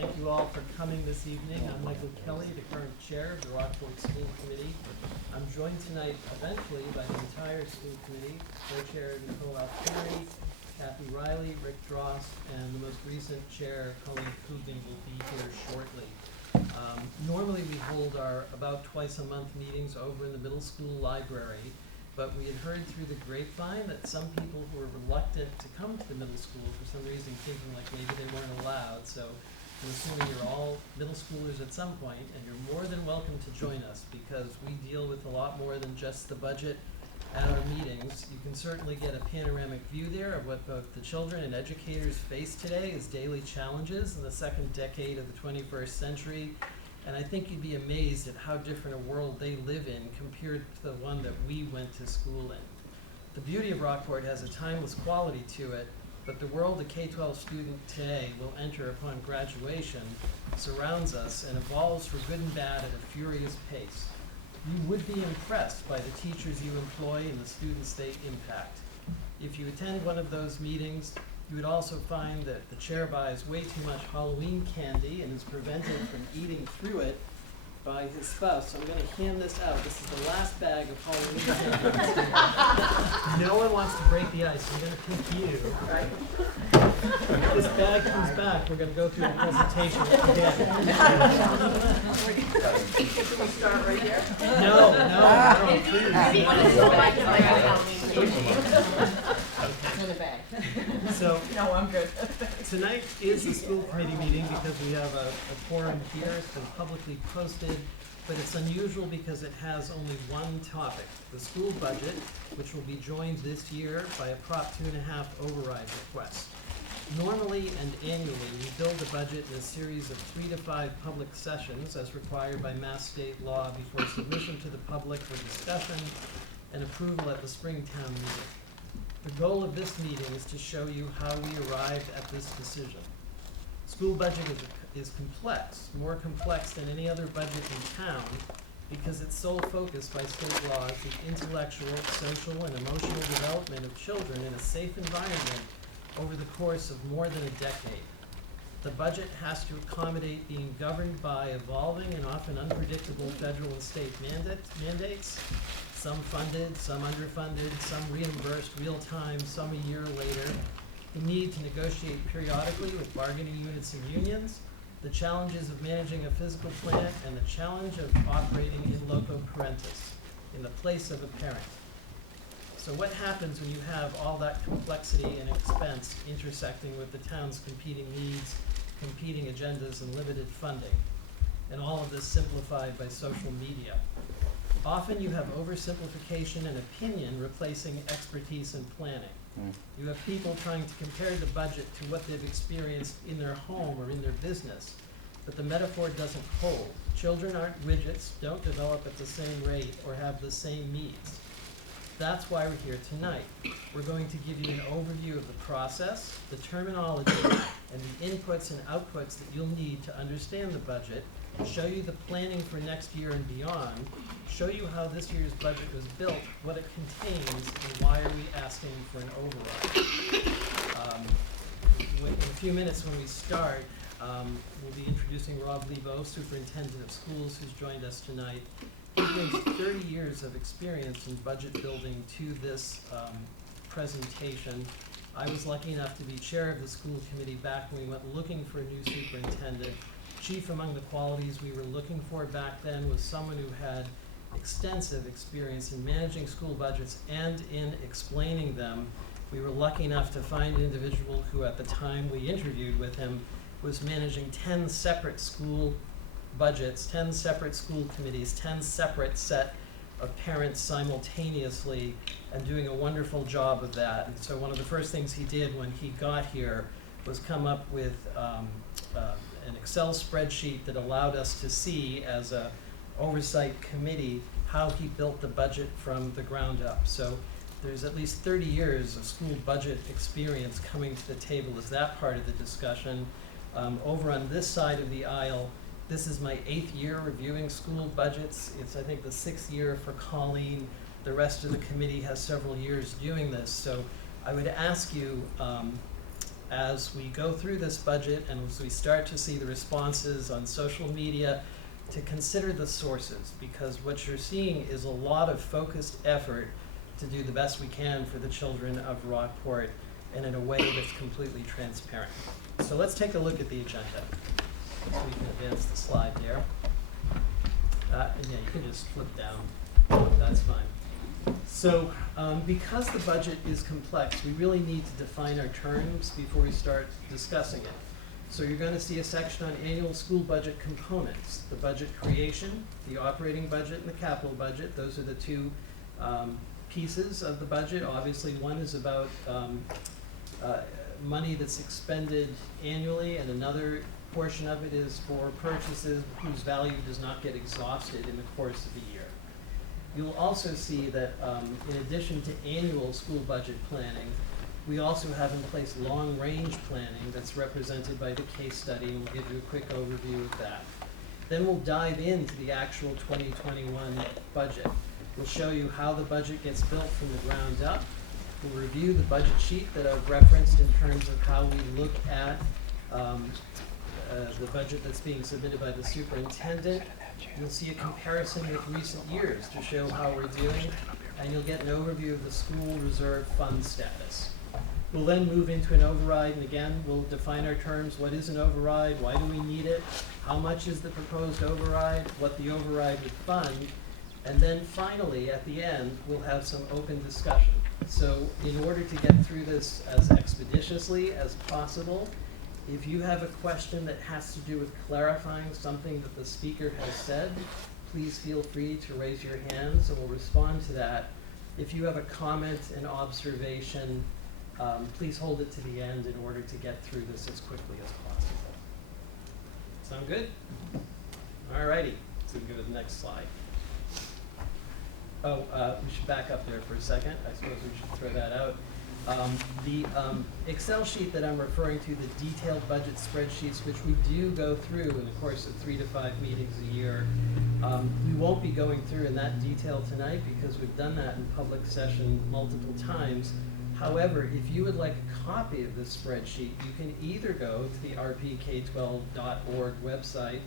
thank you all for coming this evening. I'm Michael Kelly, the current chair of the Rockport School Committee. I'm joined tonight eventually by the entire school committee, co-chair Nicole Alfieri, Kathy Riley, Rick Dross, and the most recent chair, Colleen Coogan, will be here shortly. Normally we hold our about twice a month meetings over in the middle school library, but we had heard through the grapevine that some people who were reluctant to come to the middle school for some reason, thinking like maybe they weren't allowed. So I'm assuming you're all middle schoolers at some point, and you're more than welcome to join us because we deal with a lot more than just the budget at our meetings. You can certainly get a panoramic view there of what both the children and educators face today as daily challenges in the second decade of the 21st century. And I think you'd be amazed at how different a world they live in compared to the one that we went to school in. The beauty of Rockport has a timeless quality to it, but the world a K-12 student today will enter upon graduation surrounds us and evolves for good and bad at a furious pace. You would be impressed by the teachers you employ and the students they impact. If you attend one of those meetings, you would also find that the chair buys way too much Halloween candy and is prevented from eating through it by his spouse. So I'm going to hand this out. This is the last bag of Halloween candy. No one wants to break the ice. I'm going to pick you. Right? When this bag comes back, we're going to go through the presentation again. Can we start right here? No, please. It's in the bag. So No, I'm good. tonight is the school committee meeting because we have a quorum here. It's been publicly posted, but it's unusual because it has only one topic, the school budget, which will be joined this year by a Prop 2.5 override request. Normally and annually, we build the budget in a series of 3 to 5 public sessions as required by Mass state law before submission to the public for discussion and approval at the Springtown meeting. The goal of this meeting is to show you how we arrived at this decision. School budget is complex, more complex than any other budget in town because its sole focus by state law is the intellectual, social, and emotional development of children in a safe environment over the course of more than a decade. The budget has to accommodate being governed by evolving and often unpredictable federal and state mandates, some funded, some underfunded, some reimbursed real time, some a year later, the need to negotiate periodically with bargaining units and unions, the challenges of managing a physical plant, and the challenge of operating in loco parentis, in the place of a parent. So what happens when you have all that complexity and expense intersecting with the town's competing needs, competing agendas, and limited funding, and all of this simplified by social media? Often you have oversimplification and opinion replacing expertise and planning. You have people trying to compare the budget to what they've experienced in their home or in their business, but the metaphor doesn't hold. Children aren't widgets, don't develop at the same rate, or have the same needs. That's why we're here tonight. We're going to give you an overview of the process, the terminology, and the inputs and outputs that you'll need to understand the budget, show you the planning for next year and beyond, show you how this year's budget was built, what it contains, and why are we asking for an override. In a few minutes when we start, we'll be introducing Rob Lebo, Superintendent of Schools, who's joined us tonight. He brings 30 years of experience in budget building to this presentation. I was lucky enough to be chair of the school committee back when we went looking for a new superintendent. Chief among the qualities we were looking for back then was someone who had extensive experience in managing school budgets and in explaining them. We were lucky enough to find an individual who at the time we interviewed with him was managing 10 separate school budgets, 10 separate school committees, 10 separate set of parents simultaneously, and doing a wonderful job of that. And so one of the first things he did when he got here was come up with an Excel spreadsheet that allowed us to see as a oversight committee how he built the budget from the ground up. So there's at least 30 years of school budget experience coming to the table as that part of the discussion. Over on this side of the aisle, this is my 8th year reviewing school budgets. It's, I think, the 6th year for Colleen. The rest of the committee has several years doing this. So I would ask you, as we go through this budget and as we start to see the responses on social media, to consider the sources, because what you're seeing is a lot of focused effort to do the best we can for the children of Rockport and in a way that's completely transparent. So let's take a look at the agenda. So we can advance the slide there. And yeah, you can just flip down, that's fine. So because the budget is complex, we really need to define our terms before we start discussing it. So you're going to see a section on annual school budget components, the budget creation, the operating budget, and the capital budget. Those are the two pieces of the budget. Obviously, one is about money that's expended annually, and another portion of it is for purchases whose value does not get exhausted in the course of the year. You'll also see that in addition to annual school budget planning, we also have in place long-range planning that's represented by the case study, and we'll give you a quick overview of that. Then we'll dive into the actual 2021 budget. We'll show you how the budget gets built from the ground up. We'll review the budget sheet that I've referenced in terms of how we look at the budget that's being submitted by the superintendent. You'll see a comparison with recent years to show how we're doing, and you'll get an overview of the school reserve fund status. We'll then move into an override, and again, we'll define our terms. What is an override? Why do we need it? How much is the proposed override? What the override would fund? And then finally, at the end, we'll have some open discussion. So in order to get through this as expeditiously as possible, if you have a question that has to do with clarifying something that the speaker has said, please feel free to raise your hands and we'll respond to that. If you have a comment, an observation, please hold it to the end in order to get through this as quickly as possible. Sound good? All righty, so we can go to the next slide. Oh, we should back up there for a second. I suppose we should throw that out. The Excel sheet that I'm referring to, the detailed budget spreadsheets, which we do go through in the course of 3 to 5 meetings a year, we won't be going through in that detail tonight because we've done that in public session multiple times. However, if you would like a copy of this spreadsheet, you can either go to the rpk12.org website,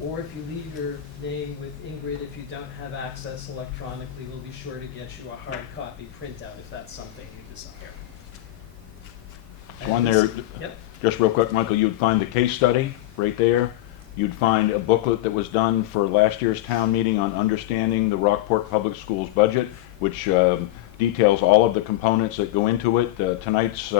or if you leave your name with Ingrid, if you don't have access electronically, we'll be sure to get you a hard copy printout if that's something you desire. So on there, yep. Just real quick, Michael, you'd find the case study right there. You'd find a booklet that was done for last year's town meeting on understanding the Rockport Public Schools budget, which details all of the components that go into it. Tonight's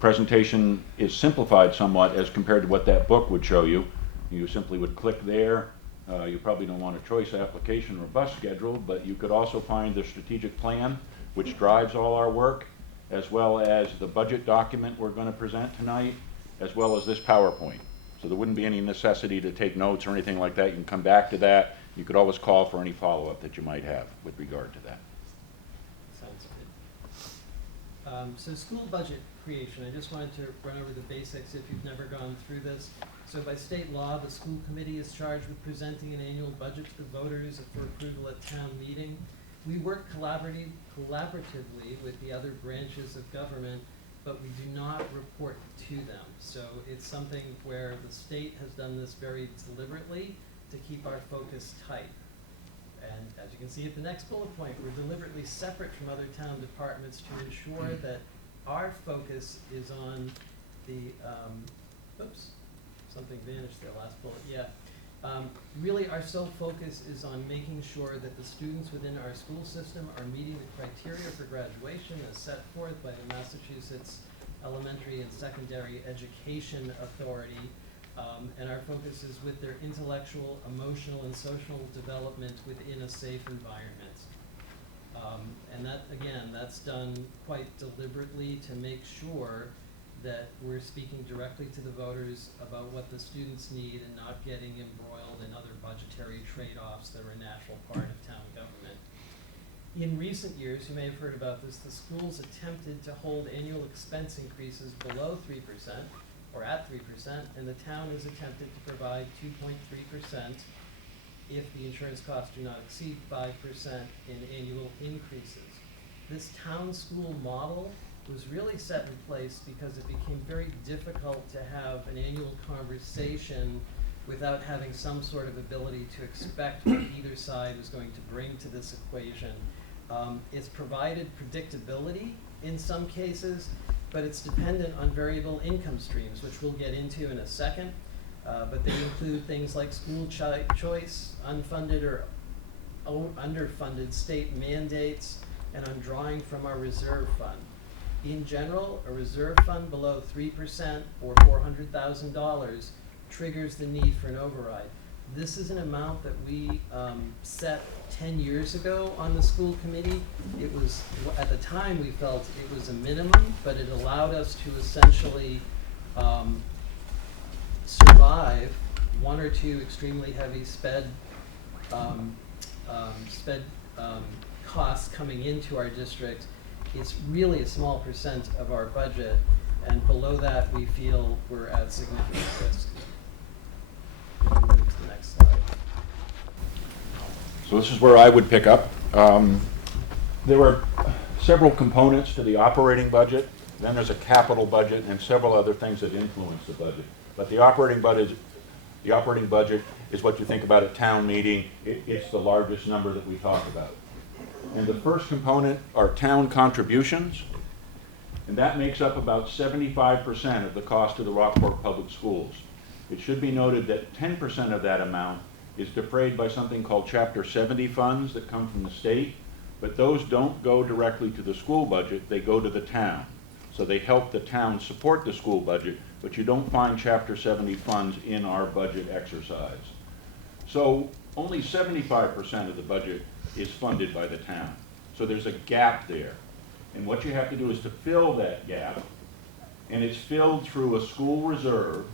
presentation is simplified somewhat as compared to what that book would show you. You simply would click there. You probably don't want a choice application or bus schedule, but you could also find the strategic plan, which drives all our work, as well as the budget document we're going to present tonight, as well as this PowerPoint. So there wouldn't be any necessity to take notes or anything like that. You can come back to that. You could always call for any follow-up that you might have with regard to that. Sounds good. So school budget creation, I just wanted to run over the basics if you've never gone through this. So by state law, the school committee is charged with presenting an annual budget to the voters for approval at town meeting. We work collaboratively with the other branches of government, but we do not report to them. So it's something where the state has done this very deliberately to keep our focus tight. And as you can see at the next bullet point, we're deliberately separate from other town departments to ensure that our focus is on the, oops, something vanished there, last bullet, yeah. Really our sole focus is on making sure that the students within our school system are meeting the criteria for graduation as set forth by the Massachusetts Elementary and Secondary Education Authority. And our focus is with their intellectual, emotional, and social development within a safe environment. And that, again, that's done quite deliberately to make sure that we're speaking directly to the voters about what the students need and not getting embroiled in other budgetary trade-offs that are a natural part of town government. In recent years, you may have heard about this, the schools attempted to hold annual expense increases below 3%, or at 3%, and the town has attempted to provide 2.3% if the insurance costs do not exceed 5% in annual increases. This town school model was really set in place because it became very difficult to have an annual conversation without having some sort of ability to expect what either side was going to bring to this equation. It's provided predictability in some cases, but it's dependent on variable income streams, which we'll get into in a second. But they include things like school choice, unfunded or underfunded state mandates, and on drawing from our reserve fund. In general, a reserve fund below 3% or $400,000 triggers the need for an override. This is an amount that we set 10 years ago on the school committee. It was, at the time, we felt it was a minimum, but it allowed us to essentially survive one or two extremely heavy sped costs coming into our district. It's really a small percent of our budget, and below that we feel we're at significant risk. Move to the next slide. So this is where I would pick up. There were several components to the operating budget. Then there's a capital budget and several other things that influence the budget. But the operating budget is what you think about at town meeting. It's the largest number that we talk about. And the first component are town contributions, and that makes up about 75% of the cost of the Rockport Public Schools. It should be noted that 10% of that amount is defrayed by something called Chapter 70 funds that come from the state, but those don't go directly to the school budget, they go to the town. So they help the town support the school budget, but you don't find Chapter 70 funds in our budget exercise. So only 75% of the budget is funded by the town. So there's a gap there. And what you have to do is to fill that gap, and it's filled through a school reserve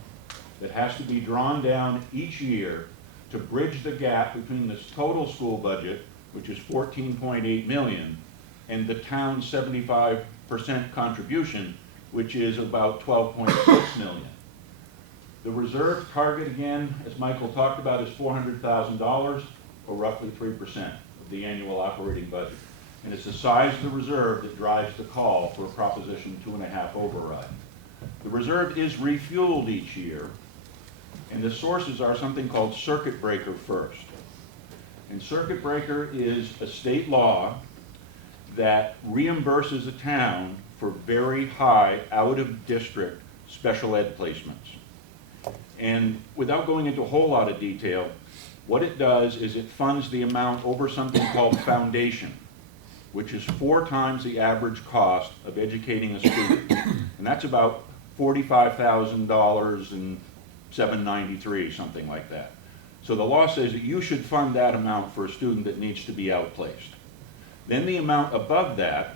that has to be drawn down each year to bridge the gap between this total school budget, which is $14.8 million, and the town's 75% contribution, which is about $12.6 million. The reserve target, again, as Michael talked about, is $400,000, or roughly 3% of the annual operating budget. And it's the size of the reserve that drives the call for a Proposition 2.5 override. The reserve is refueled each year, and the sources are something called circuit breaker first. And circuit breaker is a state law that reimburses a town for very high out-of-district special ed placements. And without going into a whole lot of detail, what it does is it funds the amount over something called foundation, which is 4 times the average cost of educating a student. And that's about $45,000 and $793, something like that. So the law says that you should fund that amount for a student that needs to be outplaced. Then the amount above that,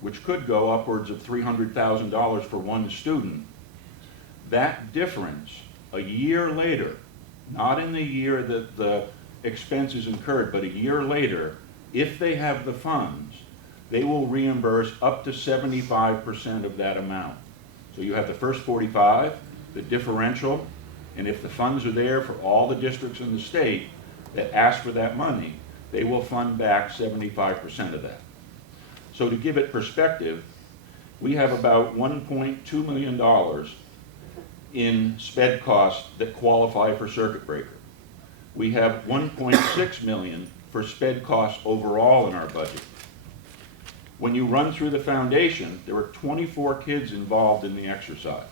which could go upwards of $300,000 for one student, that difference, a year later, not in the year that the expense is incurred, but a year later, if they have the funds, they will reimburse up to 75% of that amount. So you have the first 45, the differential, and if the funds are there for all the districts in the state that ask for that money, they will fund back 75% of that. So to give it perspective, we have about $1.2 million in sped costs that qualify for circuit breaker. We have $1.6 million for sped costs overall in our budget. When you run through the foundation, there are 24 kids involved in the exercise.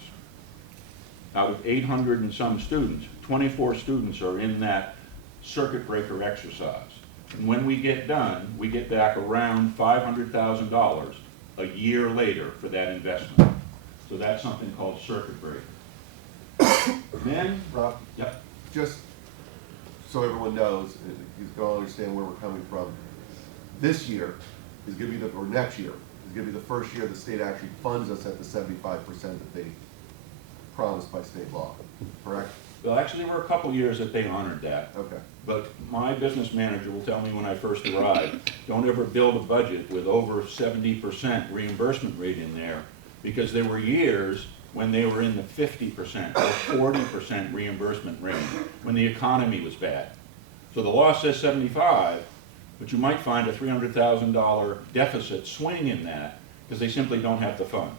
Out of 800 and some students, 24 students are in that circuit breaker exercise. And when we get done, we get back around $500,000 a year later for that investment. So that's something called circuit breaker. Then, Rob, yep. just so everyone knows, he's going to understand where we're coming from. This year is going to be or next year is going to be the first year the state actually funds us at the 75% that they promised by state law, correct? Well, actually, there were a couple years that they honored that. Okay. But my business manager will tell me when I first arrived, don't ever build a budget with over 70% reimbursement rate in there, because there were years when they were in the 50% or 40% reimbursement range, when the economy was bad. So the law says 75, but you might find a $300,000 deficit swing in that because they simply don't have the funds.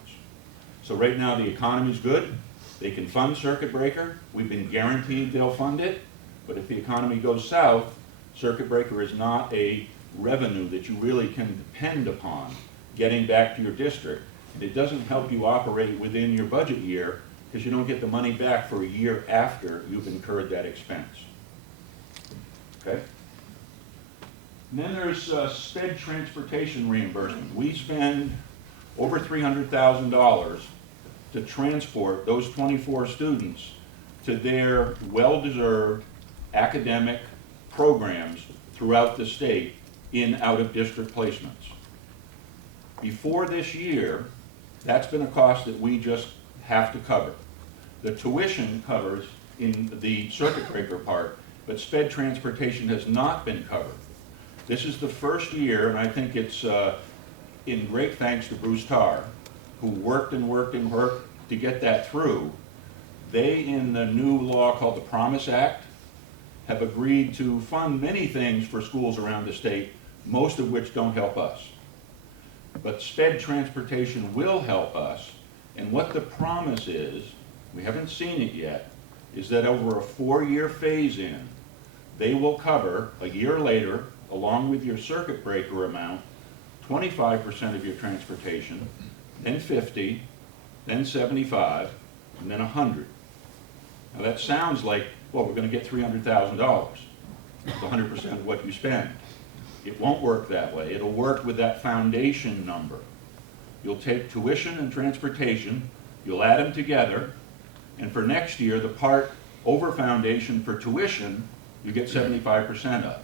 So right now, the economy's good. They can fund circuit breaker. We've been guaranteed they'll fund it. But if the economy goes south, circuit breaker is not a revenue that you really can depend upon getting back to your district. And it doesn't help you operate within your budget year because you don't get the money back for a year after you've incurred that expense. Okay? And then there's sped transportation reimbursement. We spend over $300,000 to transport those 24 students to their well-deserved academic programs throughout the state in out-of-district placements. Before this year, that's been a cost that we just have to cover. The tuition covers in the circuit breaker part, but sped transportation has not been covered. This is the first year, and I think it's in great thanks to Bruce Tarr, who worked and worked and worked to get that through. They, in the new law called the Promise Act, have agreed to fund many things for schools around the state, most of which don't help us. But sped transportation will help us, and what the promise is, we haven't seen it yet, is that over a 4-year phase-in, they will cover, a year later, along with your circuit breaker amount, 25% of your transportation, then 50, then 75, and then 100. Now that sounds like, well, we're going to get $300,000. It's 100% of what you spend. It won't work that way. It'll work with that foundation number. You'll take tuition and transportation, you'll add them together, and for next year, the part over foundation for tuition, you get 75% of.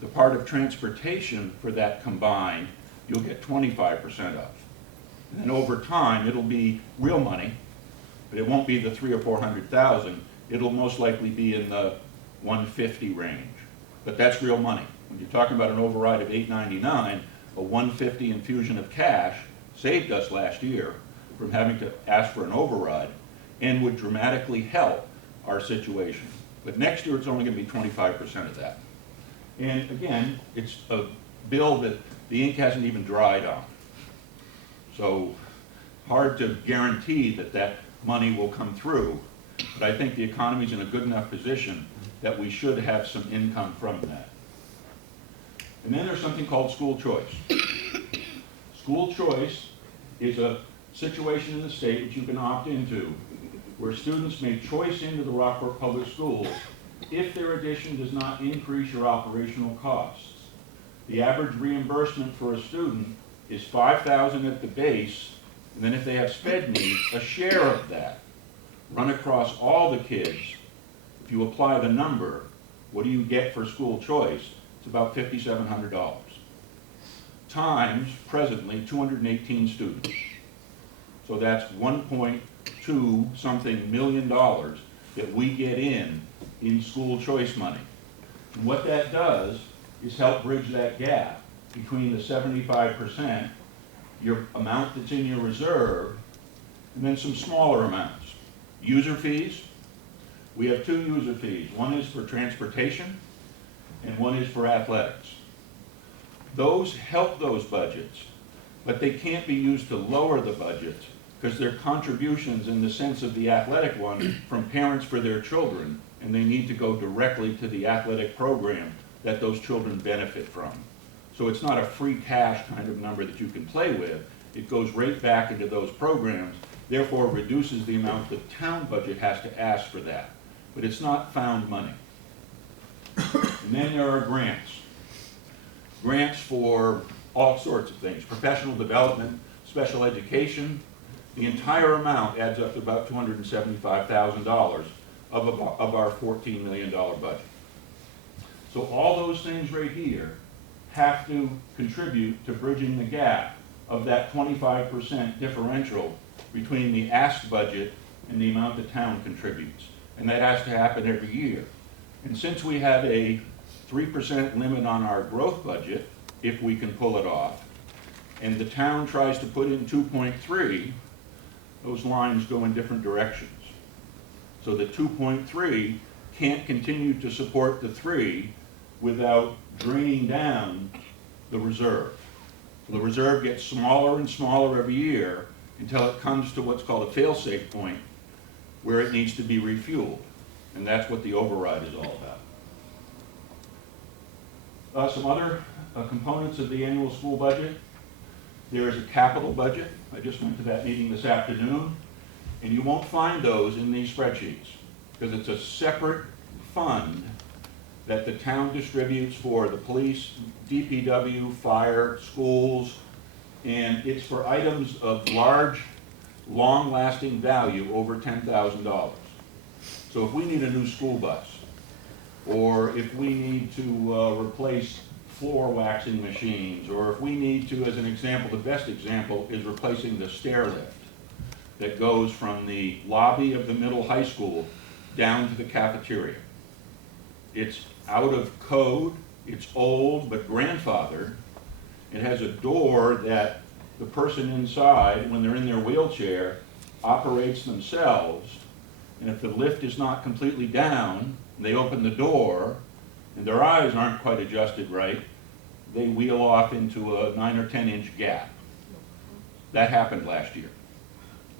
The part of transportation for that combined, you'll get 25% of. And then over time, it'll be real money, but it won't be the 300,000 or 400,000. It'll most likely be in the 150 range. But that's real money. When you're talking about an override of $899, a 150 infusion of cash saved us last year from having to ask for an override and would dramatically help our situation. But next year, it's only going to be 25% of that. And again, it's a bill that the ink hasn't even dried on. So hard to guarantee that that money will come through. But I think the economy's in a good enough position that we should have some income from that. And then there's something called school choice. School choice is a situation in the state which you can opt into where students may choice into the Rockport Public Schools if their addition does not increase your operational costs. The average reimbursement for a student is $5,000 at the base, and then if they have sped needs, a share of that. Run across all the kids. If you apply the number, what do you get for school choice? It's about $5,700. Times, presently, 218 students. So that's 1.2 something million dollars that we get in school choice money. And what that does is help bridge that gap between the 75%, your amount that's in your reserve, and then some smaller amounts. User fees, we have 2 user fees. One is for transportation and one is for athletics. Those help those budgets, but they can't be used to lower the budgets because they're contributions in the sense of the athletic one from parents for their children, and they need to go directly to the athletic program that those children benefit from. So it's not a free cash kind of number that you can play with. It goes right back into those programs, therefore reduces the amount the town budget has to ask for that. But it's not found money. And then there are grants. Grants for all sorts of things, professional development, special education. The entire amount adds up to about $275,000 of our $14 million budget. So all those things right here have to contribute to bridging the gap of that 25% differential between the asked budget and the amount the town contributes. And that has to happen every year. And since we have a 3% limit on our growth budget, if we can pull it off, and the town tries to put in 2.3, those lines go in different directions. So the 2.3 can't continue to support the 3 without draining down the reserve. So the reserve gets smaller and smaller every year until it comes to what's called a fail-safe point, where it needs to be refueled. And that's what the override is all about. Some other components of the annual school budget. There is a capital budget. I just went to that meeting this afternoon. And you won't find those in these spreadsheets, because it's a separate fund that the town distributes for the police, DPW, fire, schools, and it's for items of large, long-lasting value over $10,000. So if we need a new school bus, or if we need to replace floor waxing machines, or if we need to, as an example, the best example is replacing the stair lift that goes from the lobby of the middle high school down to the cafeteria. It's out of code, it's old but grandfathered. It has a door that the person inside, when they're in their wheelchair, operates themselves. And if the lift is not completely down, and they open the door, and their eyes aren't quite adjusted right, they wheel off into a 9 or 10 inch gap. That happened last year.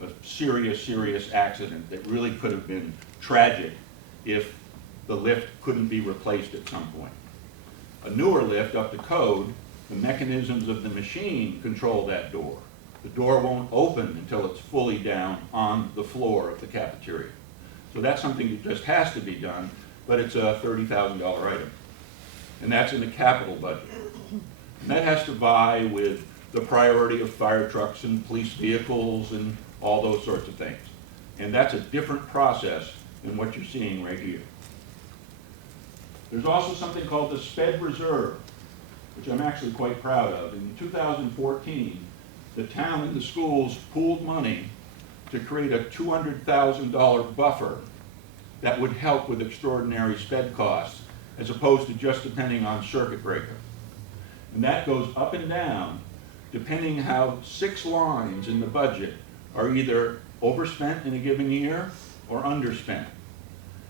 A serious accident that really could have been tragic if the lift couldn't be replaced at some point. A newer lift up to code, the mechanisms of the machine control that door. The door won't open until it's fully down on the floor of the cafeteria. So that's something that just has to be done, but it's a $30,000 item. And that's in the capital budget. And that has to vie with the priority of fire trucks and police vehicles and all those sorts of things. And that's a different process than what you're seeing right here. There's also something called the SPED Reserve, which I'm actually quite proud of. In 2014, the town and the schools pooled money to create a $200,000 buffer that would help with extraordinary SPED costs, as opposed to just depending on circuit breaker. And that goes up and down depending how 6 lines in the budget are either overspent in a given year or underspent.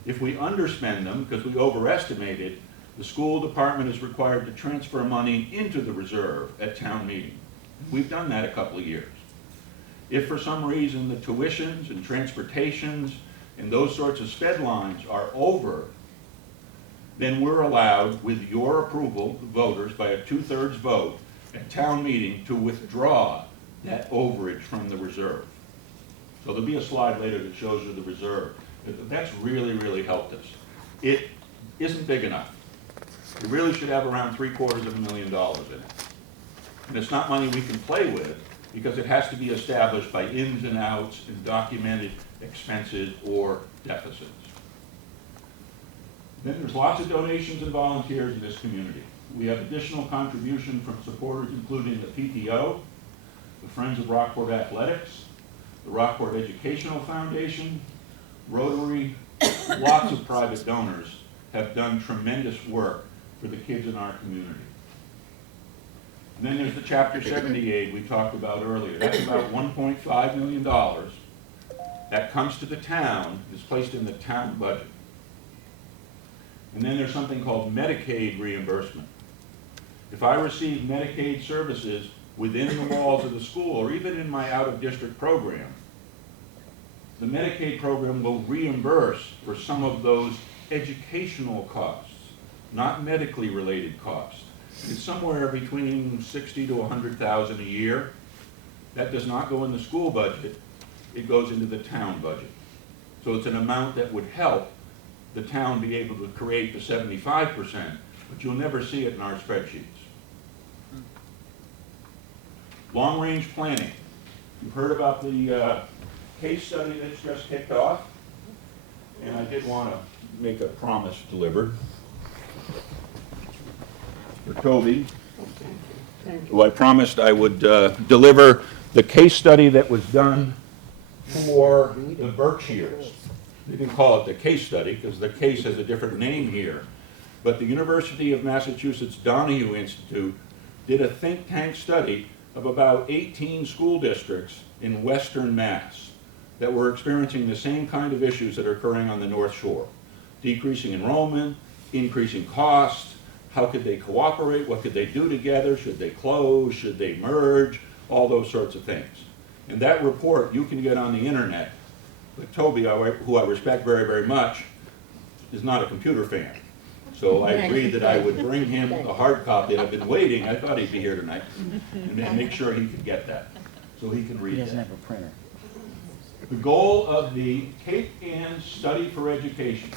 If we underspend them because we overestimated, the school department is required to transfer money into the reserve at town meeting. We've done that a couple of years. If for some reason the tuitions and transportations and those sorts of sped lines are over, then we're allowed, with your approval, the voters, by a 2/3 vote at town meeting, to withdraw that overage from the reserve. So there'll be a slide later that shows you the reserve. That's really helped us. It isn't big enough. We really should have around $750,000 in it. And it's not money we can play with, because it has to be established by ins and outs and documented expenses or deficits. Then there's lots of donations and volunteers in this community. We have additional contribution from supporters including the PTO, the Friends of Rockport Athletics, the Rockport Educational Foundation, Rotary. Lots of private donors have done tremendous work for the kids in our community. And then there's the Chapter 70 aid we talked about earlier. That's about $1.5 million. That comes to the town, is placed in the town budget. And then there's something called Medicaid reimbursement. If I receive Medicaid services within the walls of the school, or even in my out-of-district program, the Medicaid program will reimburse for some of those educational costs, not medically related costs. It's somewhere between $60,000 to $100,000 a year. That does not go in the school budget, it goes into the town budget. So it's an amount that would help the town be able to create the 75%, but you'll never see it in our spreadsheets. Long-range planning. You've heard about the case study that's just kicked off, and I did want to make a promise delivered. For Toby, who I promised I would deliver the case study that was done for the Berkshires. They didn't call it the case study because the case has a different name here. But the University of Massachusetts Donahue Institute did a think tank study of about 18 school districts in Western Mass that were experiencing the same kind of issues that are occurring on the North Shore. Decreasing enrollment, increasing costs, how could they cooperate, what could they do together, should they close, should they merge, all those sorts of things. And that report you can get on the internet, but Toby, who I respect very, very much, is not a computer fan. So I agreed that I would bring him a hard copy. I've been waiting, I thought he'd be here tonight, and make sure he could get that, so he can read He doesn't that. have a printer. The goal of the Cape Ann Study for Education,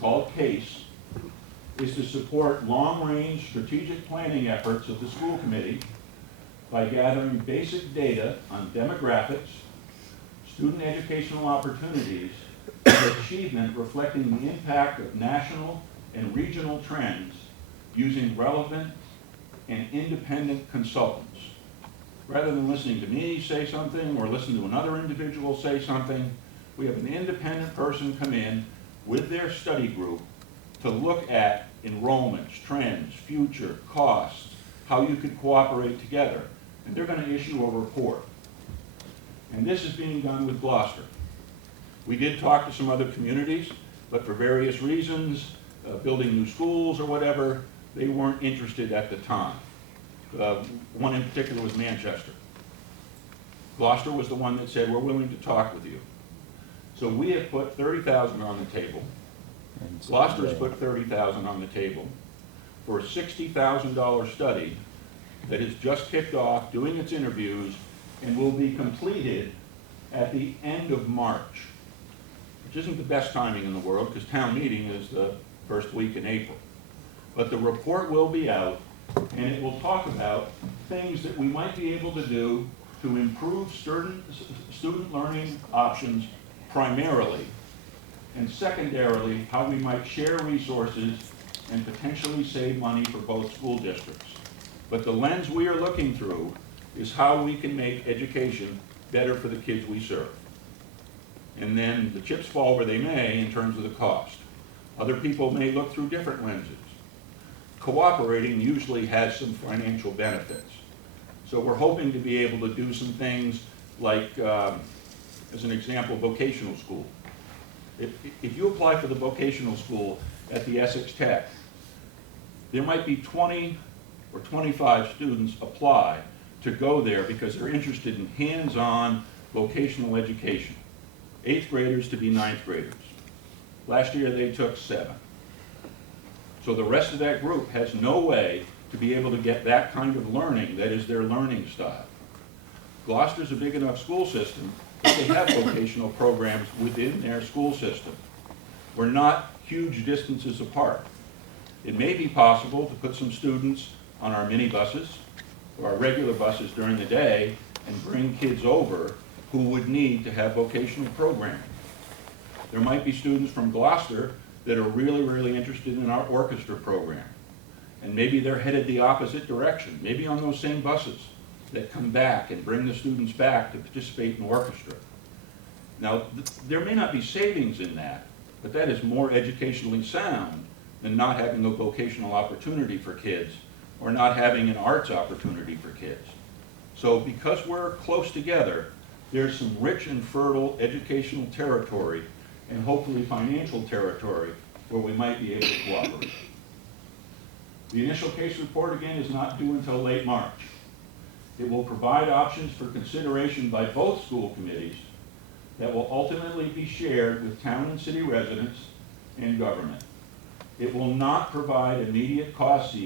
called CASE, is to support long-range strategic planning efforts of the school committee by gathering basic data on demographics, student educational opportunities, and achievement reflecting the impact of national and regional trends using relevant and independent consultants. Rather than listening to me say something or listen to another individual say something, we have an independent person come in with their study group to look at enrollments, trends, future, costs, how you could cooperate together. And they're going to issue a report. And this is being done with Gloucester. We did talk to some other communities, but for various reasons, building new schools or whatever, they weren't interested at the time. One in particular was Manchester. Gloucester was the one that said, we're willing to talk with you. So we have put $30,000 on the table. Gloucester's put $30,000 on the table for a $60,000 study that has just kicked off, doing its interviews, and will be completed at the end of March, which isn't the best timing in the world because town meeting is the first week in April. But the report will be out, and it will talk about things that we might be able to do to improve student learning options primarily, and secondarily, how we might share resources and potentially save money for both school districts. But the lens we are looking through is how we can make education better for the kids we serve. And then the chips fall where they may in terms of the cost. Other people may look through different lenses. Cooperating usually has some financial benefits. So we're hoping to be able to do some things like, as an example, vocational school. If you apply for the vocational school at the Essex Tech, there might be 20 or 25 students apply to go there because they're interested in hands-on vocational education. 8th graders to be 9th graders. Last year they took 7. So the rest of that group has no way to be able to get that kind of learning that is their learning style. Gloucester's a big enough school system that they have vocational programs within their school system. We're not huge distances apart. It may be possible to put some students on our minibuses or our regular buses during the day and bring kids over who would need to have vocational programming. There might be students from Gloucester that are really, really interested in our orchestra program. And maybe they're headed the opposite direction, maybe on those same buses that come back and bring the students back to participate in orchestra. Now, there may not be savings in that, but that is more educationally sound than not having a vocational opportunity for kids or not having an arts opportunity for kids. So because we're close together, there's some rich and fertile educational territory and hopefully financial territory where we might be able to cooperate. The initial case report, again, is not due until late March. It will provide options for consideration by both school committees that will ultimately be shared with town and city residents and government. It will not provide immediate cost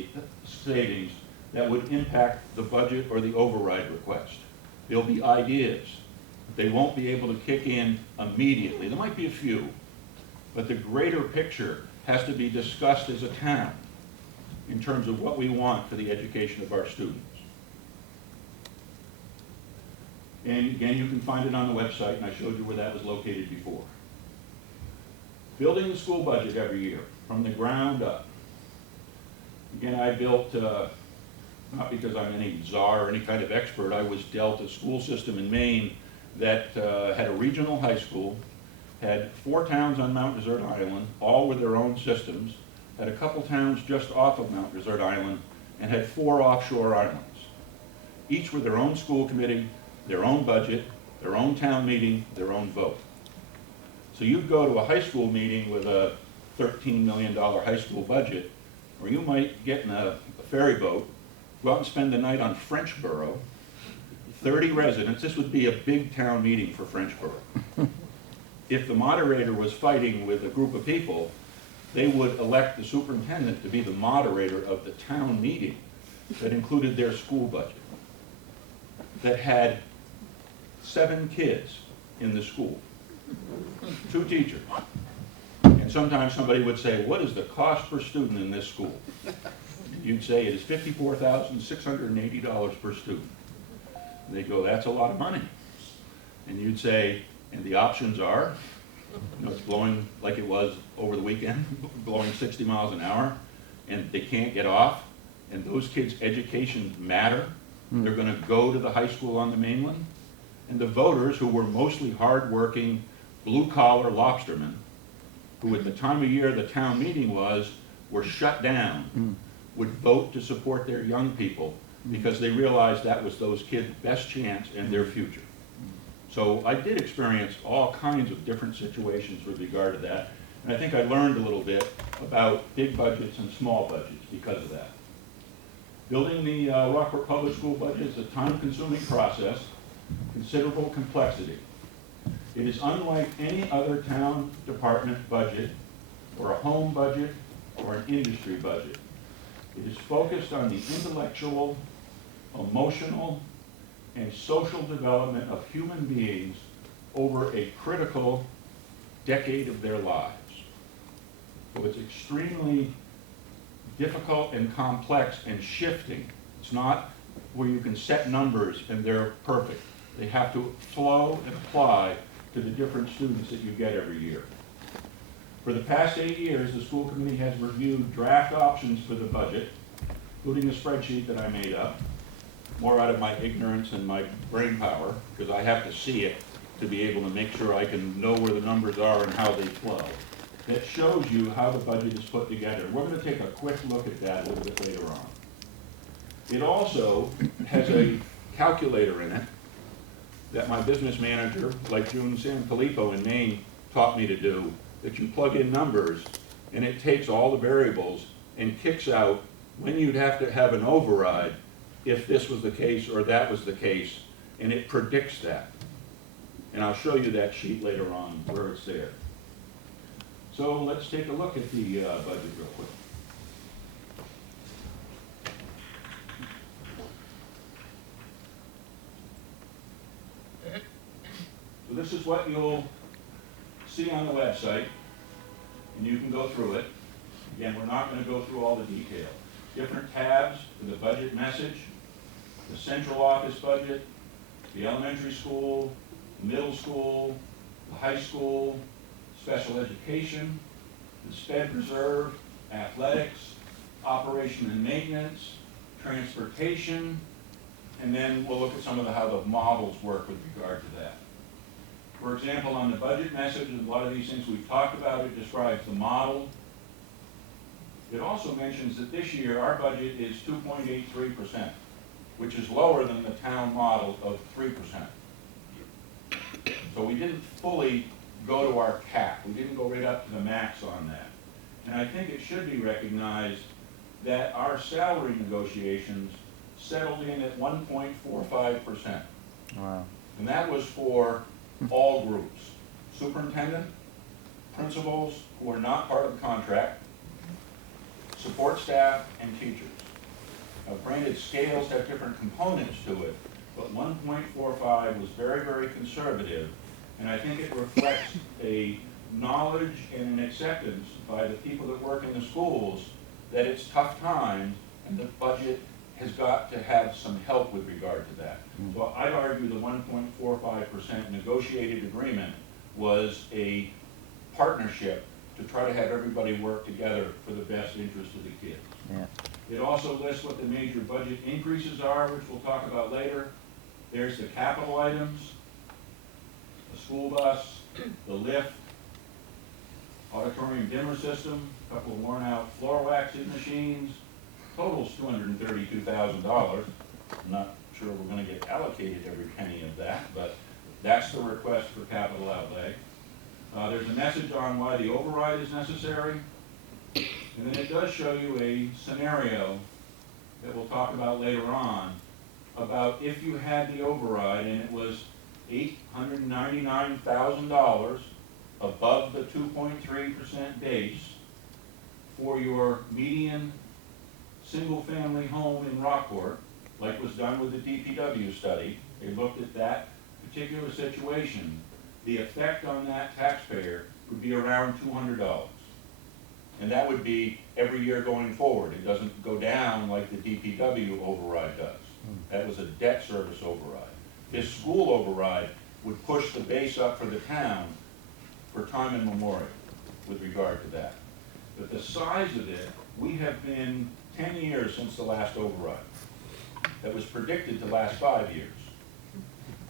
savings that would impact the budget or the override request. There'll be ideas. They won't be able to kick in immediately. There might be a few, but the greater picture has to be discussed as a town in terms of what we want for the education of our students. And again, you can find it on the website, and I showed you where that was located before. Building the school budget every year, from the ground up. Again, I built, not because I'm any czar or any kind of expert, I was dealt a school system in Maine that had a regional high school, had 4 towns on Mount Desert Island, all with their own systems, had a couple towns just off of Mount Desert Island, and had 4 offshore islands. Each with their own school committee, their own budget, their own town meeting, their own vote. So you'd go to a high school meeting with a $13 million high school budget, Or you might get in a ferry boat, go out and spend the night on Frenchboro, 30 residents. This would be a big town meeting for Frenchboro. If the moderator was fighting with a group of people, they would elect the superintendent to be the moderator of the town meeting that included their school budget, that had 7 kids in the school, 2 teachers. And sometimes somebody would say, what is the cost per student in this school? You'd say it is $54,680 per student. And they'd go, that's a lot of money. And you'd say, and the options are, you know, it's blowing like it was over the weekend, blowing 60 miles an hour, and they can't get off, and those kids' education matter. They're going to go to the high school on the mainland. And the voters, who were mostly hardworking, blue-collar lobstermen, who at the time of year the town meeting was, were shut down, would vote to support their young people because they realized that was those kids' best chance and their future. So I did experience all kinds of different situations with regard to that. And I think I learned a little bit about big budgets and small budgets because of that. Building the Rockport Public School budget is a time-consuming process, considerable complexity. It is unlike any other town department budget, or a home budget, or an industry budget. It is focused on the intellectual, emotional, and social development of human beings over a critical decade of their lives. So it's extremely difficult and complex and shifting. It's not where you can set numbers and they're perfect. They have to flow and apply to the different students that you get every year. For the past 8 years, the school committee has reviewed draft options for the budget, including the spreadsheet that I made up, more out of my ignorance and my brain power, because I have to see it to be able to make sure I can know where the numbers are and how they flow. That shows you how the budget is put together. We're going to take a quick look at that a little bit later on. It also has a calculator in it that my business manager, like June Sanfilippo in Maine, taught me to do, that you plug in numbers and it takes all the variables and kicks out when you'd have to have an override if this was the case or that was the case, and it predicts that. And I'll show you that sheet later on where it's there. So let's take a look at the budget real quick. So this is what you'll see on the website, and you can go through it. Again, we're not going to go through all the detail. Different tabs for the budget message, the central office budget, the elementary school, middle school, the high school, special education, the SPED reserve, athletics, operation and maintenance, transportation, and then we'll look at some of how the models work with regard to that. For example, on the budget message, and a lot of these things we've talked about, it describes the model. It also mentions that this year our budget is 2.83%, which is lower than the town model of 3%. So we didn't fully go to our cap. We didn't go right up to the max on that. And I think it should be recognized that our salary negotiations settled in at 1.45%. Wow. And that was for all groups. Superintendent, principals who are not part of the contract, support staff, and teachers. Now, granted, scales have different components to it, but 1.45 was very, very conservative, and I think it reflects a knowledge and an acceptance by the people that work in the schools that it's tough times, and the budget has got to have some help with regard to that. So I'd argue the 1.45% negotiated agreement was a partnership to try to have everybody work together for the best interest of the kids. Yeah. It also lists what the major budget increases are, which we'll talk about later. There's the capital items, the school bus, the lift, auditorium dimmer system, a couple of worn out floor waxing machines. Total's $232,000. I'm not sure we're going to get allocated every penny of that, but that's the request for capital outlay. There's a message on why the override is necessary. And then it does show you a scenario that we'll talk about later on, about if you had the override and it was $899,000 above the 2.3% base for your median single-family home in Rockport, like was done with the DPW study. They looked at that particular situation. The effect on that taxpayer would be around $200. And that would be every year going forward. It doesn't go down like the DPW override does. That was a debt service override. This school override would push the base up for the town for time immemorial with regard to that. But the size of it, we have been 10 years since the last override. That was predicted to last 5 years.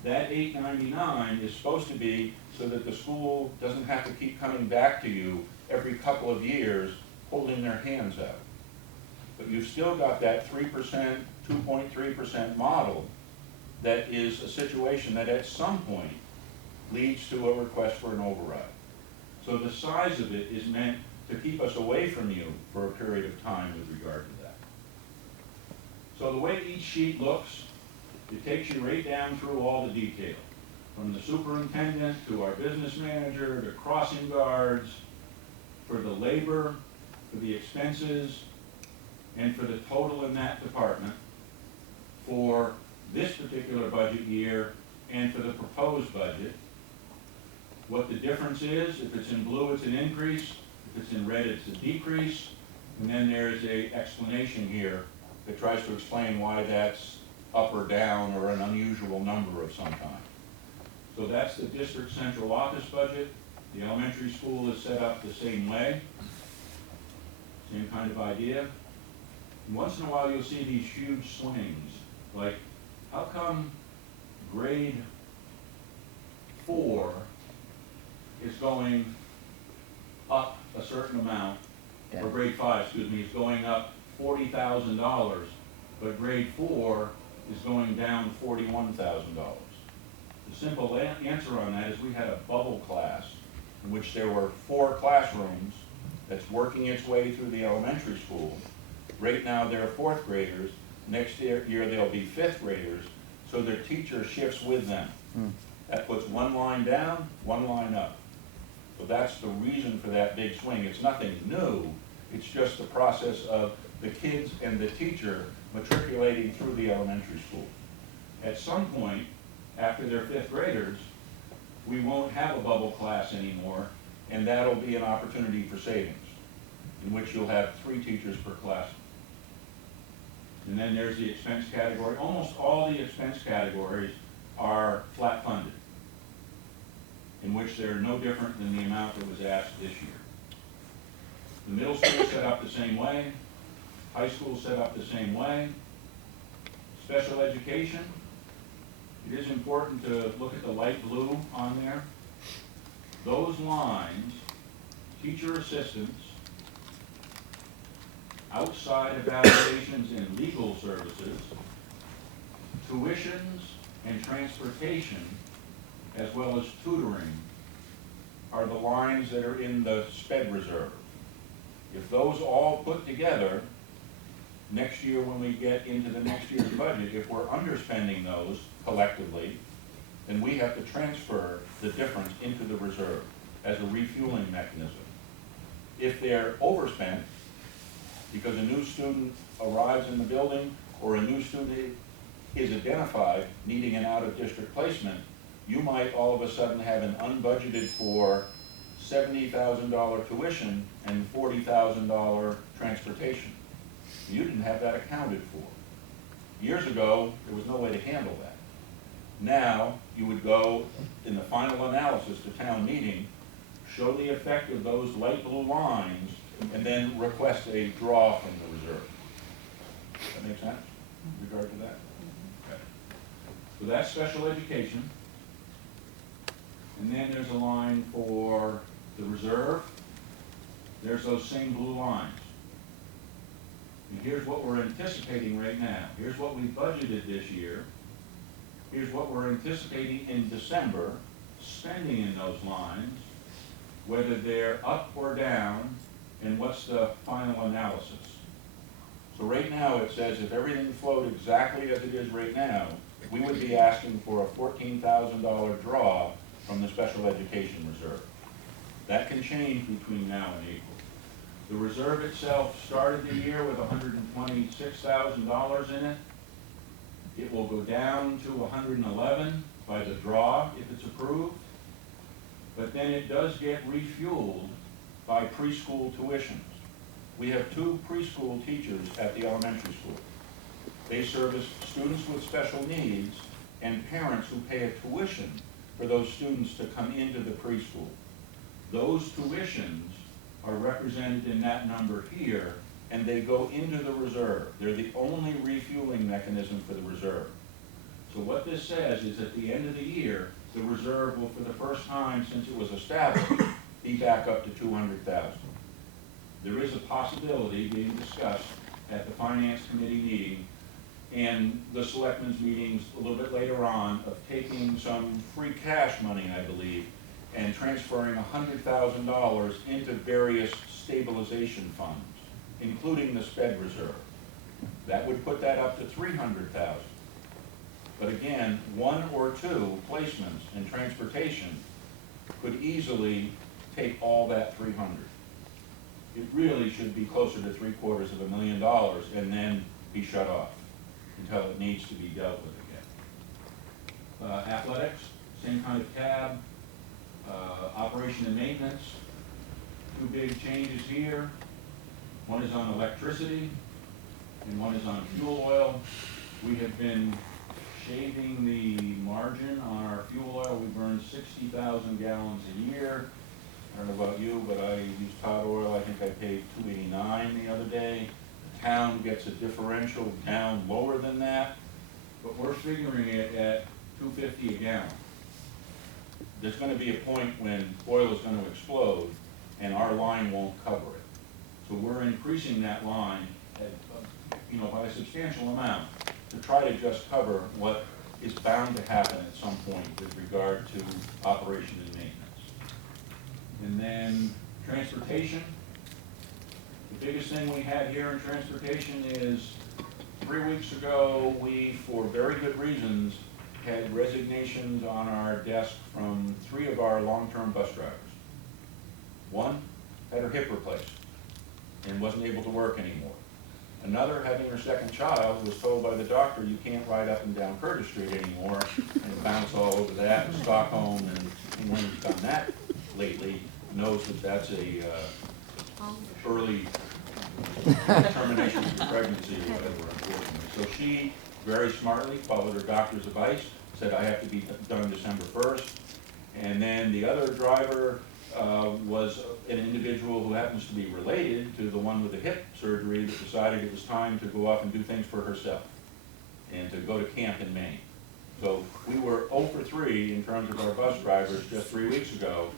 That $899 is supposed to be so that the school doesn't have to keep coming back to you every couple of years holding their hands out. But you've still got that 3%, 2.3% model that is a situation that at some point leads to a request for an override. So the size of it is meant to keep us away from you for a period of time with regard to that. So the way each sheet looks, it takes you right down through all the detail, from the superintendent to our business manager to crossing guards, for the labor, for the expenses, and for the total in that department for this particular budget year and for the proposed budget. What the difference is, if it's in blue, it's an increase. If it's in red, it's a decrease. And then there's an explanation here that tries to explain why that's up or down or an unusual number of some kind. So that's the district central office budget. The elementary school is set up the same way. Same kind of idea. And once in a while you'll see these huge swings. Like, how come grade 4 is going up a certain amount, or grade 5, excuse me, is going up $40,000, but grade 4 is going down $41,000? The simple answer on that is we had a bubble class in which there were 4 classrooms that's working its way through the elementary school. Right now they're 4th graders. Next year they'll be 5th graders, so their teacher shifts with them. That puts one line down, one line up. So that's the reason for that big swing. It's nothing new. It's just the process of the kids and the teacher matriculating through the elementary school. At some point, after they're 5th graders, we won't have a bubble class anymore, and that'll be an opportunity for savings, in which you'll have 3 teachers per class. And then there's the expense category. Almost all the expense categories are flat funded, in which they're no different than the amount that was asked this year. The middle school set up the same way. High school set up the same way. Special education, it is important to look at the light blue on there. Those lines, teacher assistants, outside evaluations and legal services, tuitions and transportation, as well as tutoring, are the lines that are in the SPED reserve. If those all put together, next year when we get into the next year's budget, if we're underspending those collectively, then we have to transfer the difference into the reserve as a refueling mechanism. If they're overspent, because a new student arrives in the building or a new student is identified needing an out-of-district placement, you might all of a sudden have an unbudgeted for $70,000 tuition and $40,000 transportation. You didn't have that accounted for. Years ago, there was no way to handle that. Now, you would go in the final analysis to town meeting, show the effect of those light blue lines, and then request a draw from the reserve. Does that make sense in regard to that? Okay. So that's special education. And then there's a line for the reserve. There's those same blue lines. And here's what we're anticipating right now. Here's what we budgeted this year. Here's what we're anticipating in December, spending in those lines, whether they're up or down and what's the final analysis. So right now, it says if everything flowed exactly as it is right now, we would be asking for a $14,000 draw from the special education reserve. That can change between now and April. The reserve itself started the year with $126,000 in it. It will go down to 111 by the draw if it's approved, but then it does get refueled by preschool tuitions. We have 2 preschool teachers at the elementary school. They service students with special needs and parents who pay a tuition for those students to come into the preschool. Those tuitions are represented in that number here, and they go into the reserve. They're the only refueling mechanism for the reserve. So what this says is at the end of the year, the reserve will, for the first time since it was established, be back up to $200,000. There is a possibility being discussed at the Finance Committee meeting and the Selectmen's meetings a little bit later on of taking some free cash money, I believe, and transferring $100,000 into various stabilization funds, including the SPED reserve. That would put that up to $300,000. But again, 1 or 2 placements in transportation could easily take all that $300,000. It really should be closer to $750,000 and then be shut off until it needs to be dealt with again. Athletics, same kind of tab. Operation and maintenance, 2 big changes here. One is on electricity and one is on fuel oil. We have been shaving the margin on our fuel oil. We burn 60,000 gallons a year. I don't know about you, but I use Todd oil. I think I paid $2.89 the other day. The town gets a differential down lower than that, but we're figuring it at $2.50 a gallon. There's going to be a point when oil is going to explode and our line won't cover it. So we're increasing that line at, by a substantial amount to try to just cover what is bound to happen at some point with regard to operation and maintenance. And then transportation. The biggest thing we had here in transportation is 3 weeks ago, we, for very good reasons, had resignations on our desk from 3 of our long-term bus drivers. One had her hip replaced and wasn't able to work anymore. Another, having her 2nd child, was told by the doctor, you can't ride up and down Curtis Street anymore, and bounce all over that in Stockholm, and anyone who's done that lately knows that that's a early termination of your pregnancy or whatever, unfortunately. So she very smartly followed her doctor's advice, said I have to be done December 1st. And then the other driver was an individual who happens to be related to the one with the hip surgery that decided it was time to go off and do things for herself and to go to camp in Maine. So we were 0 for 3 in terms of our bus drivers just 3 weeks ago.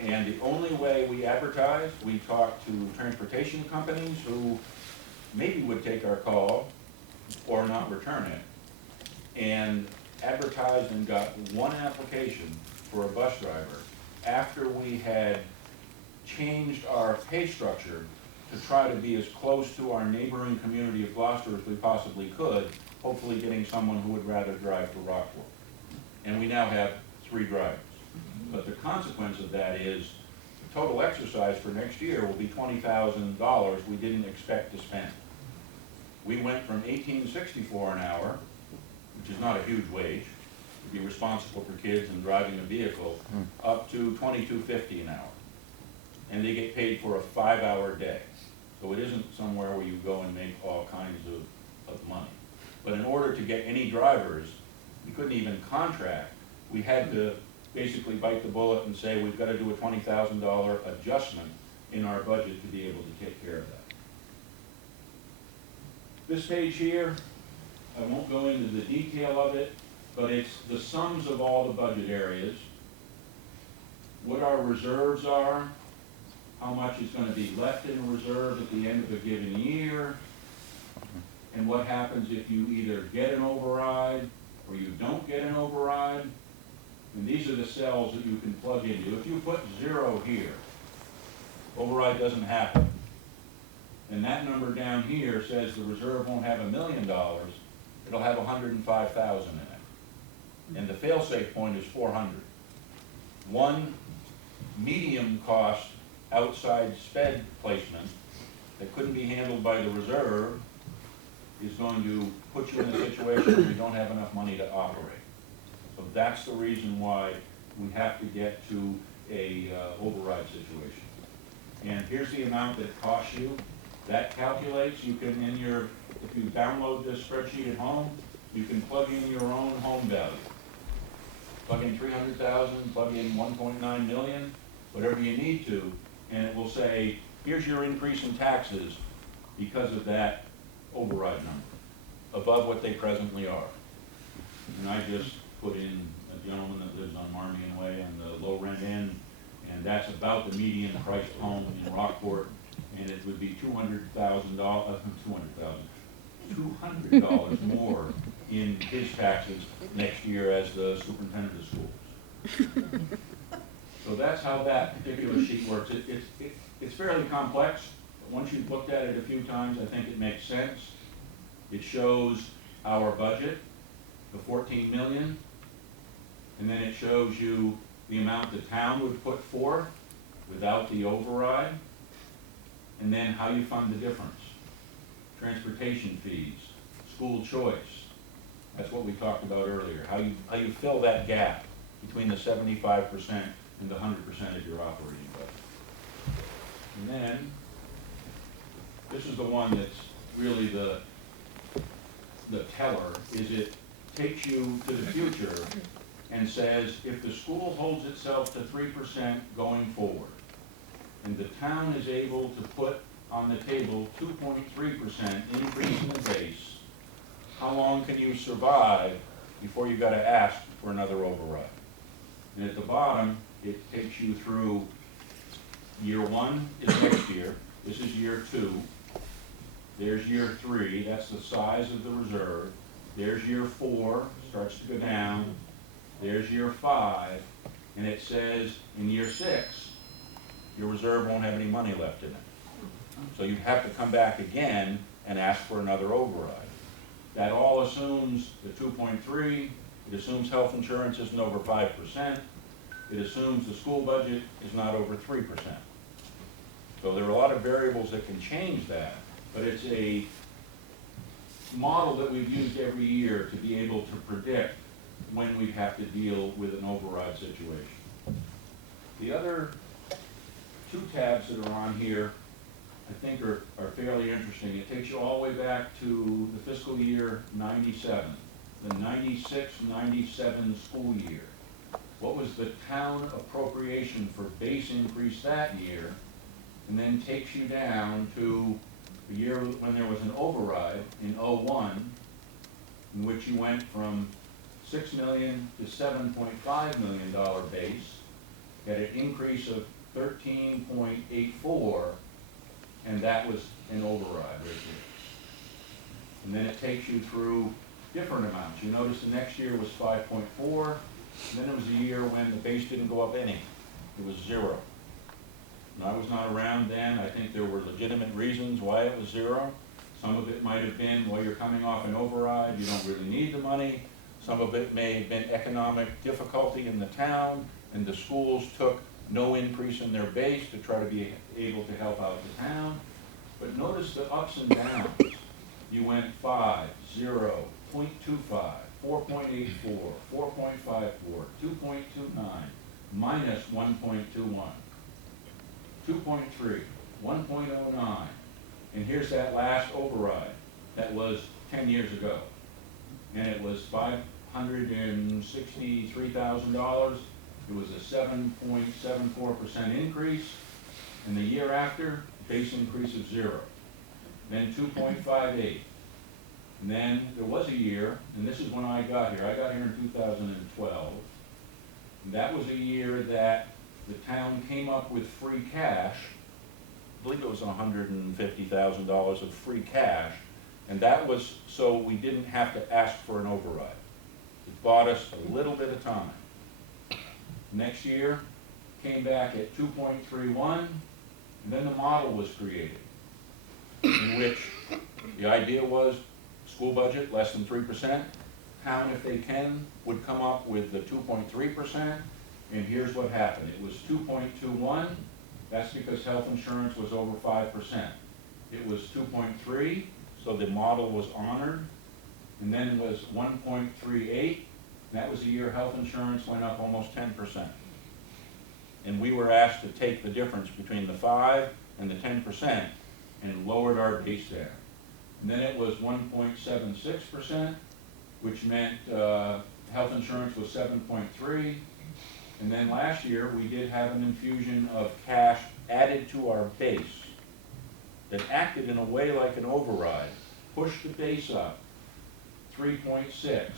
And the only way we advertised, we talked to transportation companies who maybe would take our call or not return it, and advertised and got 1 application for a bus driver after we had changed our pay structure to try to be as close to our neighboring community of Gloucester as we possibly could, hopefully getting someone who would rather drive to Rockport. And we now have 3 drivers. But the consequence of that is the total exercise for next year will be $20,000 we didn't expect to spend. We went from $18.64 an hour, which is not a huge wage, to be responsible for kids and driving a vehicle, up to $22.50 an hour. And they get paid for a 5-hour day. So it isn't somewhere where you go and make all kinds of money. But in order to get any drivers, we couldn't even contract. We had to basically bite the bullet and say we've got to do a $20,000 adjustment in our budget to be able to take care of that. This page here, I won't go into the detail of it, but it's the sums of all the budget areas, what our reserves are, how much is going to be left in reserve at the end of a given year, and what happens if you either get an override or you don't get an override. And these are the cells that you can plug into. If you put 0 here, override doesn't happen. And that number down here says the reserve won't have $1 million, it'll have 105,000 in it. And the fail-safe point is 400. One medium cost outside sped placement that couldn't be handled by the reserve is going to put you in a situation where you don't have enough money to operate. So that's the reason why we have to get to a override situation. And here's the amount that it costs you. That calculates, you can if you download this spreadsheet at home, you can plug in your own home value. Plug in 300,000, plug in 1.9 million, whatever you need to, and it will say, here's your increase in taxes because of that override number, above what they presently are. And I just put in a gentleman that lives on Marmion Way on the low rent end, and that's about the median priced home in Rockport, and it would be $200,000 more in his taxes next year as the superintendent of schools. So that's how that particular sheet works. It's fairly complex, but once you've looked at it a few times, I think it makes sense. It shows our budget, the 14 million, and then it shows you the amount the town would put forth without the override, and then how you fund the difference. Transportation fees, school choice, that's what we talked about earlier, how you fill that gap between the 75% and the 100% of your operating budget. And then, this is the one that's really the teller, is it takes you to the future and says, if the school holds itself to 3% going forward, and the town is able to put on the table 2.3% increase in the base, how long can you survive before you gotta ask for another override? And at the bottom, it takes you through year 1 is next year, this is year 2, there's year 3, that's the size of the reserve, there's year 4, starts to go down, there's year 5, and it says in year 6, your reserve won't have any money left in it. So you have to come back again and ask for another override. That all assumes the 2.3, it assumes health insurance isn't over 5%, it assumes the school budget is not over 3%. So there are a lot of variables that can change that, but it's a model that we've used every year to be able to predict when we have to deal with an override situation. The other 2 tabs that are on here, I think are fairly interesting. It takes you all the way back to the fiscal year 97, the 96-97 school year. What was the town appropriation for base increase that year? And then takes you down to the year when there was an override in 01, in which you went from $6 million to $7.5 million base, had an increase of 13.84, and that was an override right there. And then it takes you through different amounts. You notice the next year was 5.4, then it was a year when the base didn't go up any. It was 0. And I was not around then. I think there were legitimate reasons why it was 0. Some of it might have been, well, you're coming off an override, you don't really need the money. Some of it may have been economic difficulty in the town, and the schools took no increase in their base to try to be able to help out the town. But notice the ups and downs. You went 5, 0, 0.25, 4.84, 4.54, 2.29, minus 1.21, 2.3, 1.09, and here's that last override that was 10 years ago, and it was $563,000. It was a 7.74% increase, and the year after, base increase of 0, then 2.58. And then there was a year, and this is when I got here. I got here in 2012. And that was a year that the town came up with free cash. I believe it was $150,000 of free cash, and that was so we didn't have to ask for an override. It bought us a little bit of time. Next year, came back at 2.31, and then the model was created. in which the idea was school budget less than 3%. Town, if they can, would come up with the 2.3%, and here's what happened. It was 2.21. That's because health insurance was over 5%. It was 2.3, so the model was honored, and then it was 1.38. That was the year health insurance went up almost 10%. And we were asked to take the difference between the 5 and the 10% and lowered our base there. And then it was 1.76%, which meant health insurance was 7.3. And then last year, we did have an infusion of cash added to our base that acted in a way like an override, pushed the base up 3.6,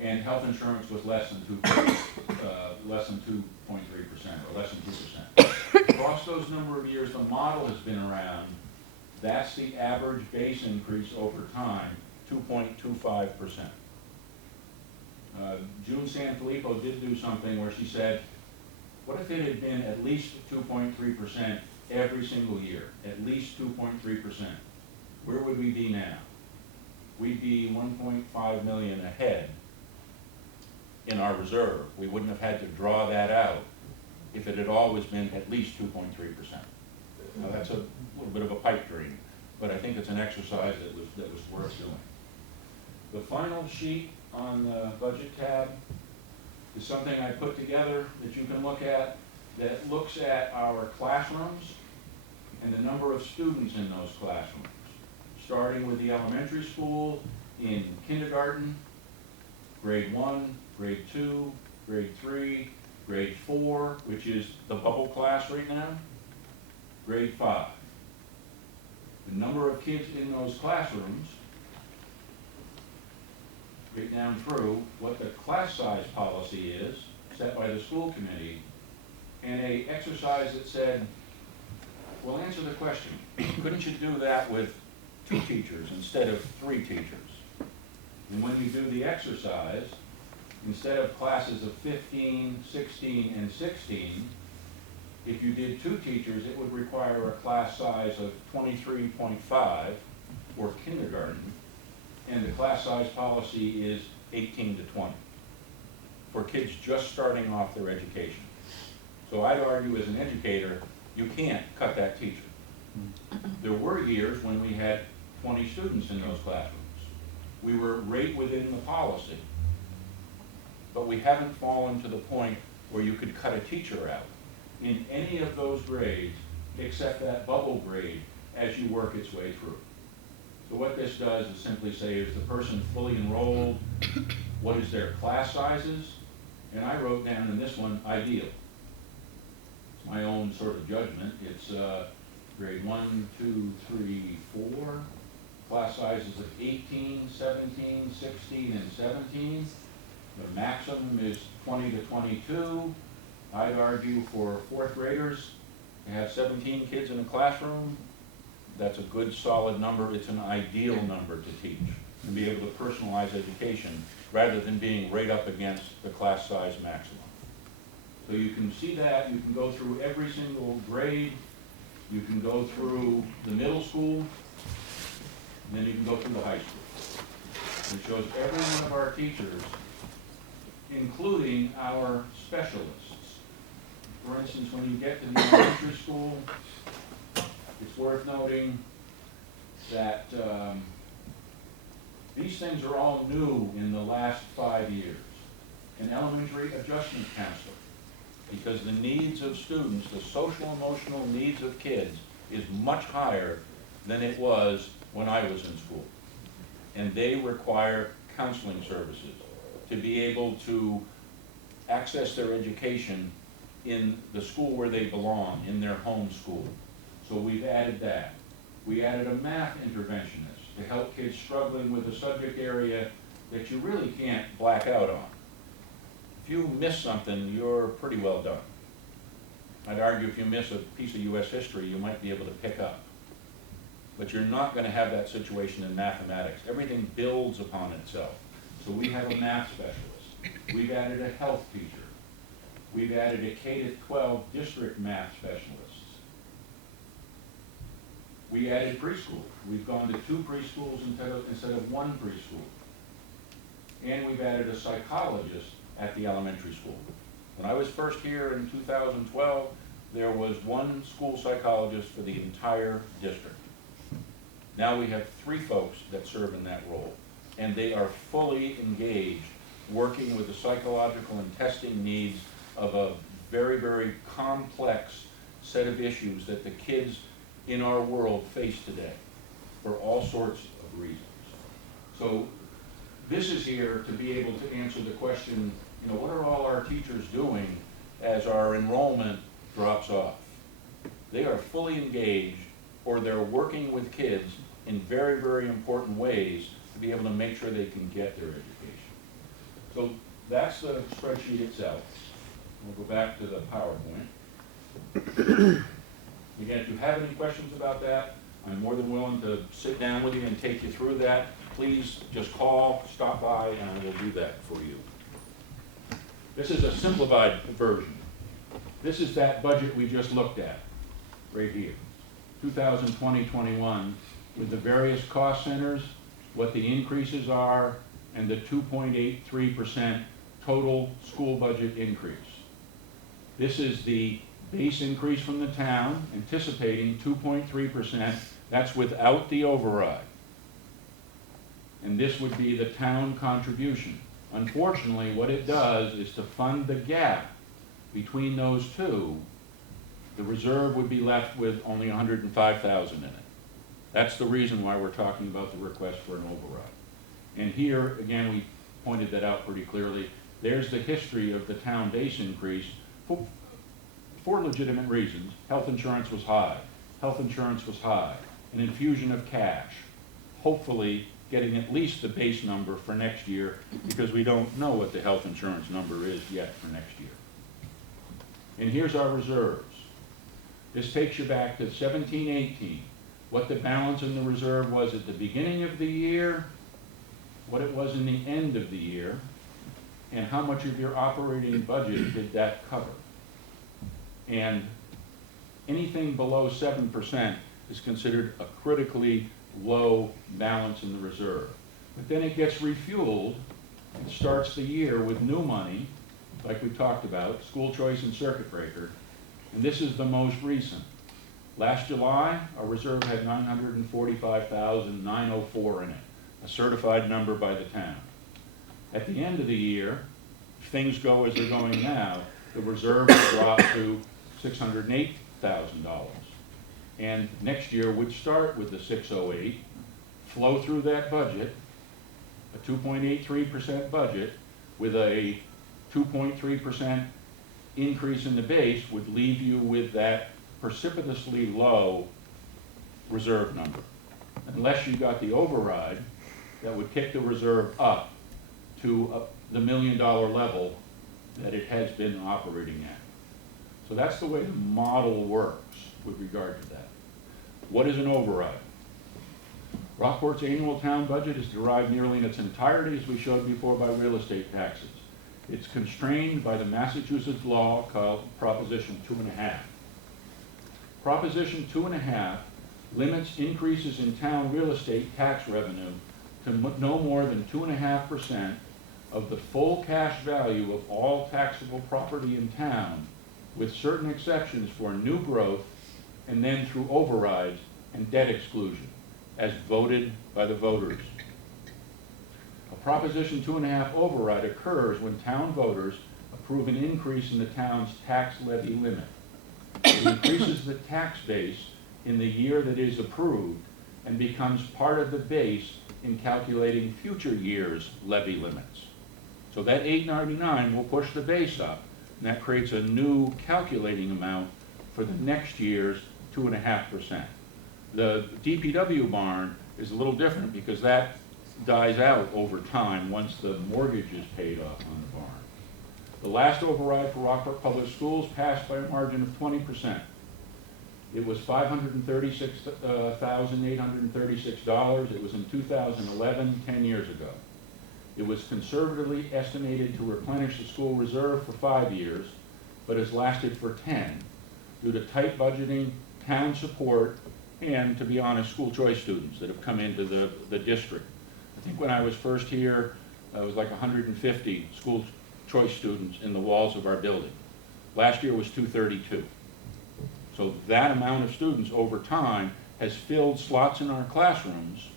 and health insurance was less than 2.3%, or less than 2%. Across those number of years, the model has been around. That's the average base increase over time, 2.25%. June Sanfilippo did do something where she said, what if it had been at least 2.3% every single year, at least 2.3%? Where would we be now? We'd be 1.5 million ahead in our reserve. We wouldn't have had to draw that out if it had always been at least 2.3%. Now that's a little bit of a pipe dream, but I think it's an exercise that was worth doing. The final sheet on the budget tab is something I put together that you can look at that looks at our classrooms and the number of students in those classrooms, starting with the elementary school in kindergarten, grade 1, grade 2, grade 3, grade 4, which is the bubble class right now, grade 5. The number of kids in those classrooms, right down through what the class size policy is, set by the school committee, and a exercise that said, well, answer the question, couldn't you do that with 2 teachers instead of 3 teachers? And when you do the exercise, instead of classes of 15, 16, and 16, if you did 2 teachers, it would require a class size of 23.5 for kindergarten, and the class size policy is 18 to 20 for kids just starting off their education. So I'd argue as an educator, you can't cut that teacher. There were years when we had 20 students in those classrooms. We were right within the policy, but we haven't fallen to the point where you could cut a teacher out in any of those grades except that bubble grade as you work its way through. So what this does is simply say, is the person fully enrolled? What is their class sizes? And I wrote down in this one, ideal. It's my own sort of judgment. It's grade 1, 2, 3, 4. Class sizes of 18, 17, 16, and 17. The maximum is 20 to 22. I'd argue for 4th graders to have 17 kids in a classroom. That's a good, solid number. It's an ideal number to teach and be able to personalize education rather than being right up against the class size maximum. So you can see that. You can go through every single grade. You can go through the middle school, and then you can go through the high school. It shows every one of our teachers, including our specialists. For instance, when you get to the elementary school, it's worth noting that these things are all new in the last 5 years. An elementary adjustment counselor, because the needs of students, the social emotional needs of kids, is much higher than it was when I was in school. And they require counseling services to be able to access their education in the school where they belong, in their home school. So we've added that. We added a math interventionist to help kids struggling with a subject area that you really can't black out on. If you miss something, you're pretty well done. I'd argue if you miss a piece of US history, you might be able to pick up. But you're not going to have that situation in mathematics. Everything builds upon itself. So we have a math specialist. We've added a health teacher. We've added a K-12 district math specialist. We added preschool. We've gone to 2 preschools instead of 1 preschool. And we've added a psychologist at the elementary school. When I was first here in 2012, there was 1 school psychologist for the entire district. Now we have 3 folks that serve in that role, and they are fully engaged, working with the psychological and testing needs of a very, very complex set of issues that the kids in our world face today for all sorts of reasons. So this is here to be able to answer the question, you know, what are all our teachers doing as our enrollment drops off? They are fully engaged, or they're working with kids in very, very important ways to be able to make sure they can get their education. So that's the spreadsheet itself. We'll go back to the PowerPoint. Again, if you have any questions about that, I'm more than willing to sit down with you and take you through that. Please just call, stop by, and I will do that for you. This is a simplified version. This is that budget we just looked at, right here. 2020-21, with the various cost centers, what the increases are, and the 2.83% total school budget increase. This is the base increase from the town, anticipating 2.3%. That's without the override. And this would be the town contribution. Unfortunately, what it does is to fund the gap between those two, the reserve would be left with only $105,000 in it. That's the reason why we're talking about the request for an override. And here, again, we pointed that out pretty clearly. There's the history of the town base increase for legitimate reasons. Health insurance was high. Health insurance was high. An infusion of cash. Hopefully getting at least the base number for next year, because we don't know what the health insurance number is yet for next year. And here's our reserves. This takes you back to 17-18, what the balance in the reserve was at the beginning of the year, what it was in the end of the year, and how much of your operating budget did that cover. And anything below 7% is considered a critically low balance in the reserve. But then it gets refueled and starts the year with new money, like we talked about, school choice and circuit breaker, and this is the most recent. Last July, our reserve had $945,904 in it, a certified number by the town. At the end of the year, if things go as they're going now, the reserve will drop to $608,000. And next year would start with the 608, flow through that budget, a 2.83% budget, with a 2.3% increase in the base would leave you with that precipitously low reserve number. Unless you got the override, that would kick the reserve up to the $1 million level that it has been operating at. So that's the way the model works with regard to that. What is an override? Rockport's annual town budget is derived nearly in its entirety, as we showed before, by real estate taxes. It's constrained by the Massachusetts law called Proposition 2.5. Proposition 2.5 limits increases in town real estate tax revenue to no more than 2.5% of the full cash value of all taxable property in town, with certain exceptions for new growth, and then through overrides and debt exclusion, as voted by the voters. A Proposition 2.5 override occurs when town voters approve an increase in the town's tax levy limit. It increases the tax base in the year that is approved and becomes part of the base in calculating future years' levy limits. So that $899 will push the base up, and that creates a new calculating amount for the next year's 2.5%. The DPW barn is a little different because that dies out over time once the mortgage is paid off on the barn. The last override for Rockport Public Schools passed by a margin of 20%. It was $536,836. It was in 2011, 10 years ago. It was conservatively estimated to replenish the school reserve for 5 years, but has lasted for 10 due to tight budgeting, town support, and, to be honest, school choice students that have come into the district. I think when I was first here, it was like 150 school choice students in the walls of our building. Last year was 232. So that amount of students over time has filled slots in our classrooms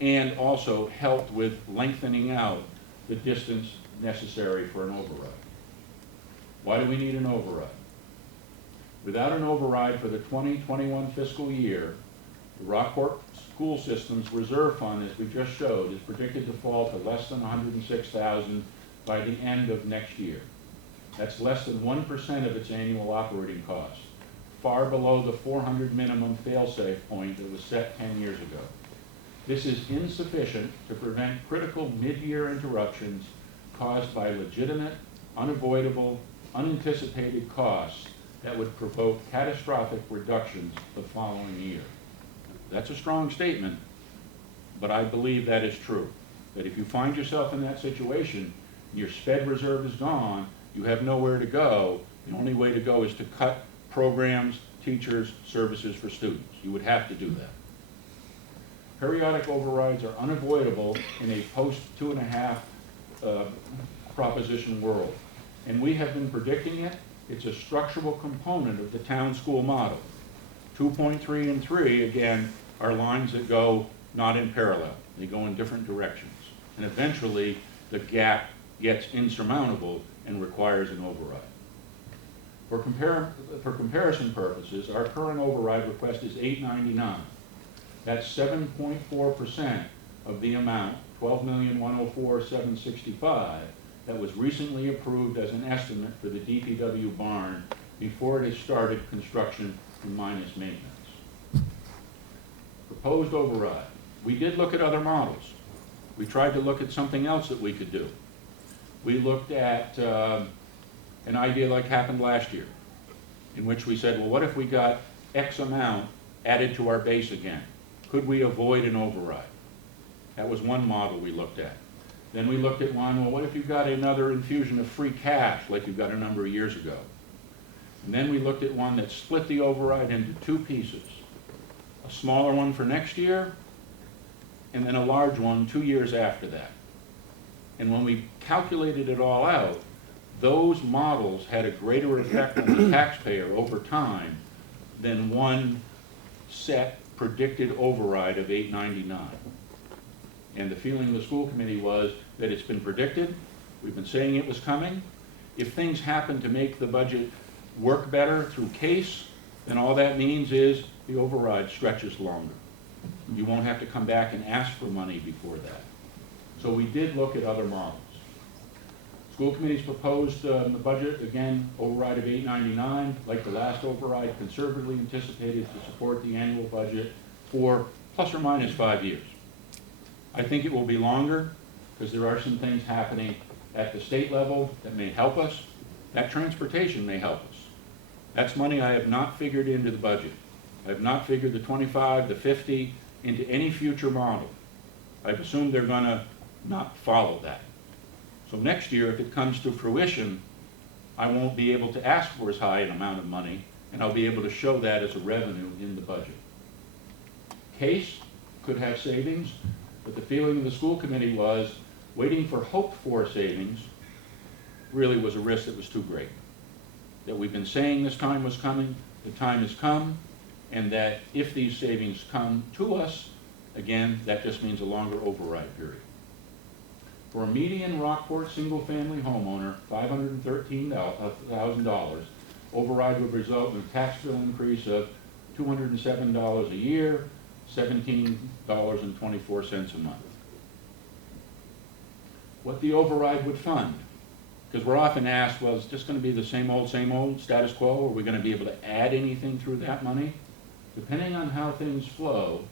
and also helped with lengthening out the distance necessary for an override. Why do we need an override? Without an override for the 2021 fiscal year, the Rockport School System's reserve fund, as we just showed, is predicted to fall to less than $106,000 by the end of next year. That's less than 1% of its annual operating cost, far below the 400 minimum fail-safe point that was set 10 years ago. This is insufficient to prevent critical mid-year interruptions caused by legitimate, unavoidable, unanticipated costs that would provoke catastrophic reductions the following year. That's a strong statement, but I believe that is true. That if you find yourself in that situation, your sped reserve is gone, you have nowhere to go, the only way to go is to cut programs, teachers, services for students. You would have to do that. Periodic overrides are unavoidable in a post-2.5 proposition world. And we have been predicting it. It's a structural component of the town school model. 2.3 and 3, again, are lines that go not in parallel. They go in different directions. And eventually, the gap gets insurmountable and requires an override. For comparison purposes, our current override request is $899. That's 7.4% of the amount, $12,104,765, that was recently approved as an estimate for the DPW barn before it has started construction and minus maintenance. Proposed override. We did look at other models. We tried to look at something else that we could do. We looked at an idea like happened last year, in which we said, well, what if we got X amount added to our base again? Could we avoid an override? That was one model we looked at. Then we looked at one, well, what if you got another infusion of free cash like you got a number of years ago? And then we looked at one that split the override into two pieces. A smaller one for next year, and then a large one 2 years after that. And when we calculated it all out, those models had a greater effect on the taxpayer over time than one set predicted override of $899. And the feeling of the school committee was that it's been predicted, we've been saying it was coming. If things happen to make the budget work better through case, then all that means is the override stretches longer. You won't have to come back and ask for money before that. So we did look at other models. School committee's proposed the budget, again, override of $899, like the last override, conservatively anticipated to support the annual budget for plus or minus 5 years. I think it will be longer because there are some things happening at the state level that may help us. That transportation may help us. That's money I have not figured into the budget. I have not figured the 25, the 50 into any future model. I've assumed they're going to not follow that. So next year, if it comes to fruition, I won't be able to ask for as high an amount of money, and I'll be able to show that as a revenue in the budget. Case could have savings, but the feeling of the school committee was waiting for hoped-for savings really was a risk that was too great. That we've been saying this time was coming, the time has come, and that if these savings come to us, again, that just means a longer override period. For a median Rockport single-family homeowner, $513,000, override would result in a tax bill increase of $207 a year, $17.24 a month. What the override would fund, because we're often asked, well, is this going to be the same old status quo? Are we going to be able to add anything through that money? Depending on how things flow,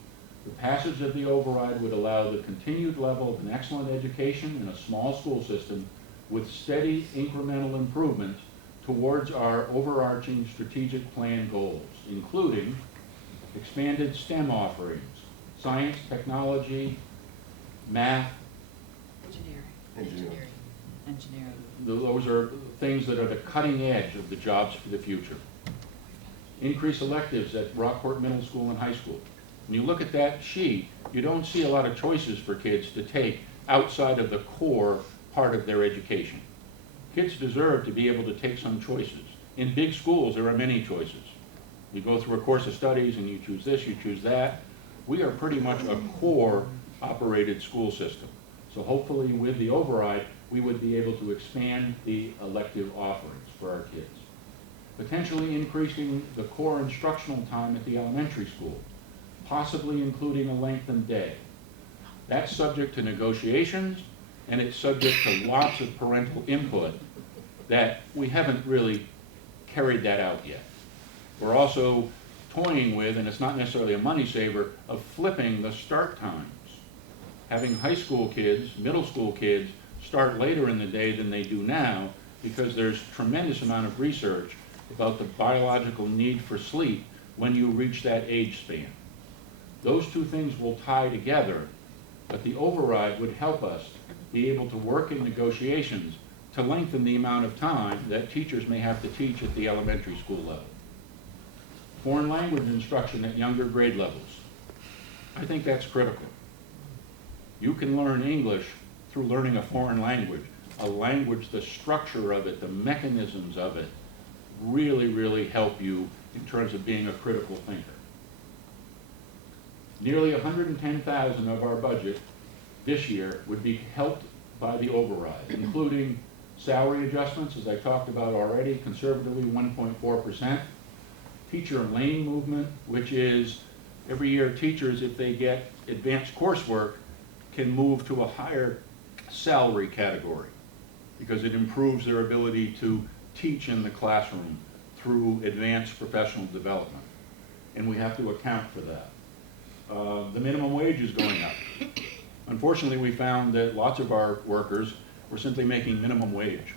the passage of the override would allow the continued level of an excellent education in a small school system with steady incremental improvement towards our overarching strategic plan goals, including expanded STEM offerings, science, technology, math. Engineering. Those are things that are the cutting edge of the jobs for the future. Increase electives at Rockport Middle School and High School. When you look at that sheet, you don't see a lot of choices for kids to take outside of the core part of their education. Kids deserve to be able to take some choices. In big schools, there are many choices. You go through a course of studies and you choose this, you choose that. We are pretty much a core operated school system. So hopefully with the override, we would be able to expand the elective offerings for our kids. Potentially increasing the core instructional time at the elementary school, possibly including a lengthened day. That's subject to negotiations, and it's subject to lots of parental input that we haven't really carried that out yet. We're also toying with, and it's not necessarily a money saver, of flipping the start times. Having high school kids, middle school kids, start later in the day than they do now, because there's tremendous amount of research about the biological need for sleep when you reach that age span. Those two things will tie together, but the override would help us be able to work in negotiations to lengthen the amount of time that teachers may have to teach at the elementary school level. Foreign language instruction at younger grade levels. I think that's critical. You can learn English through learning a foreign language. A language, the structure of it, the mechanisms of it, really, really help you in terms of being a critical thinker. Nearly 110,000 of our budget this year would be helped by the override, including salary adjustments, as I talked about already, conservatively 1.4%. Teacher lane movement, which is every year teachers, if they get advanced coursework, can move to a higher salary category because it improves their ability to teach in the classroom through advanced professional development. And we have to account for that. The minimum wage is going up. Unfortunately, we found that lots of our workers were simply making minimum wage.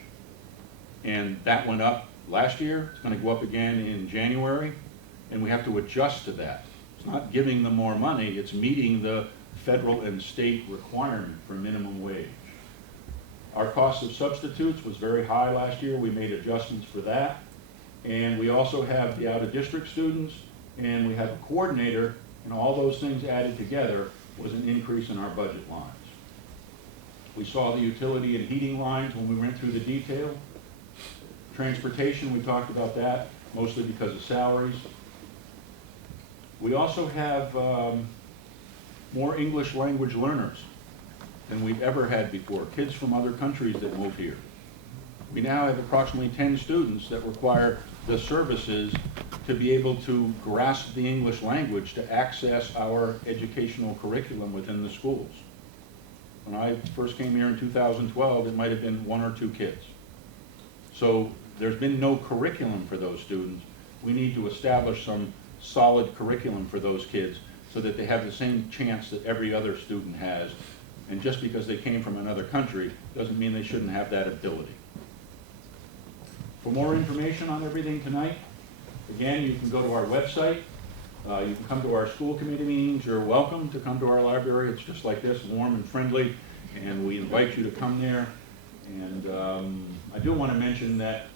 And that went up last year, it's going to go up again in January, and we have to adjust to that. It's not giving them more money, it's meeting the federal and state requirement for minimum wage. Our cost of substitutes was very high last year. We made adjustments for that. And we also have the out-of-district students, and we have a coordinator, and all those things added together was an increase in our budget lines. We saw the utility and heating lines when we went through the detail. Transportation, we talked about that, mostly because of salaries. We also have more English language learners than we've ever had before, kids from other countries that move here. We now have approximately 10 students that require the services to be able to grasp the English language to access our educational curriculum within the schools. When I first came here in 2012, it might have been 1 or 2 kids. So there's been no curriculum for those students. We need to establish some solid curriculum for those kids so that they have the same chance that every other student has. And just because they came from another country doesn't mean they shouldn't have that ability. For more information on everything tonight, again, you can go to our website. You can come to our school committee meetings. You're welcome to come to our library. It's just like this, warm and friendly, and we invite you to come there. And I do want to mention that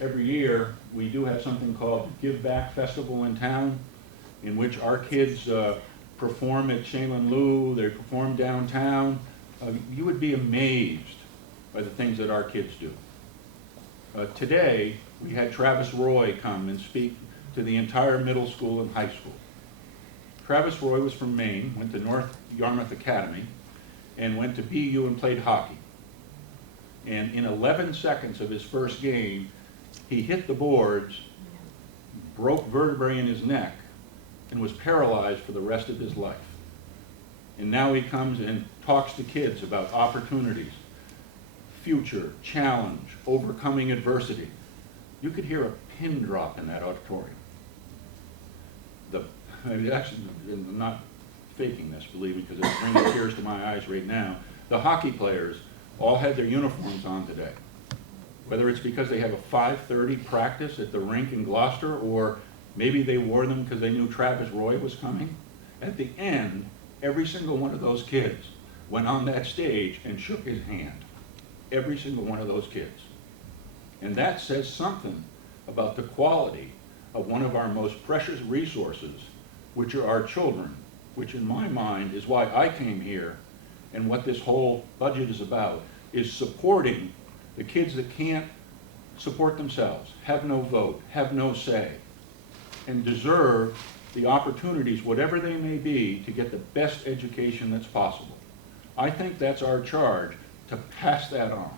every year we do have something called the Give Back Festival in town, in which our kids perform at Shaylin Lou, they perform downtown. You would be amazed by the things that our kids do. Today, we had Travis Roy come and speak to the entire middle school and high school. Travis Roy was from Maine, went to North Yarmouth Academy, and went to BU and played hockey. And in 11 seconds of his first game, he hit the boards, broke vertebrae in his neck, and was paralyzed for the rest of his life. And now he comes and talks to kids about opportunities, future, challenge, overcoming adversity. You could hear a pin drop in that auditorium. Actually, I'm not faking this, believe me, because it's bringing tears to my eyes right now. The hockey players all had their uniforms on today. Whether it's because they have a 5:30 practice at the rink in Gloucester, or maybe they wore them because they knew Travis Roy was coming. At the end, every single one of those kids went on that stage and shook his hand. Every single one of those kids. And that says something about the quality of one of our most precious resources, which are our children, which in my mind is why I came here, and what this whole budget is about, is supporting the kids that can't support themselves, have no vote, have no say, and deserve the opportunities, whatever they may be, to get the best education that's possible. I think that's our charge, to pass that on.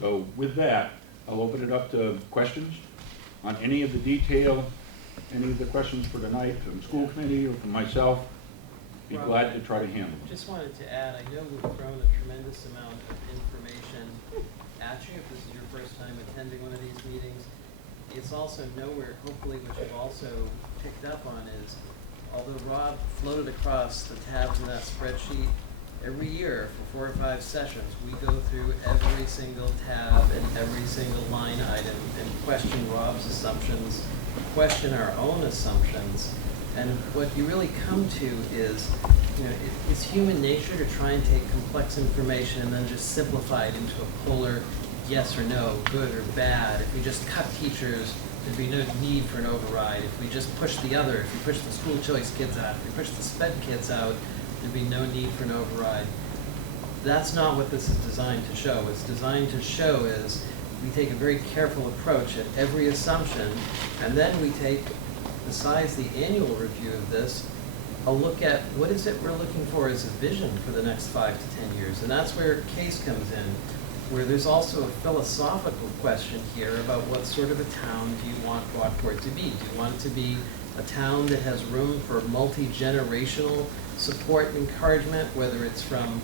So with that, I'll open it up to questions on any of the detail, any of the questions for tonight from school committee or from myself. Be Rob, glad to try to handle them. Just wanted to add, I know we've thrown a tremendous amount of information at you, if this is your first time attending one of these meetings. It's also nowhere, hopefully, what you've also picked up on is, although Rob floated across the tabs in that spreadsheet, every year for 4 or 5 sessions, we go through every single tab and every single line item and question Rob's assumptions, question our own assumptions. And what you really come to is, it's human nature to try and take complex information and then just simplify it into a polar yes or no, good or bad. If we just cut teachers, there'd be no need for an override. If we just push the other, if we push the school choice kids out, if we push the SPED kids out, there'd be no need for an override. That's not what this is designed to show. It's designed to show is we take a very careful approach at every assumption, and then we take, besides the annual review of this, a look at what is it we're looking for as a vision for the next 5 to 10 years. And that's where CASE comes in, where there's also a philosophical question here about what sort of a town do you want Rockport to be? Do you want it to be a town that has room for multi-generational support and encouragement, whether it's from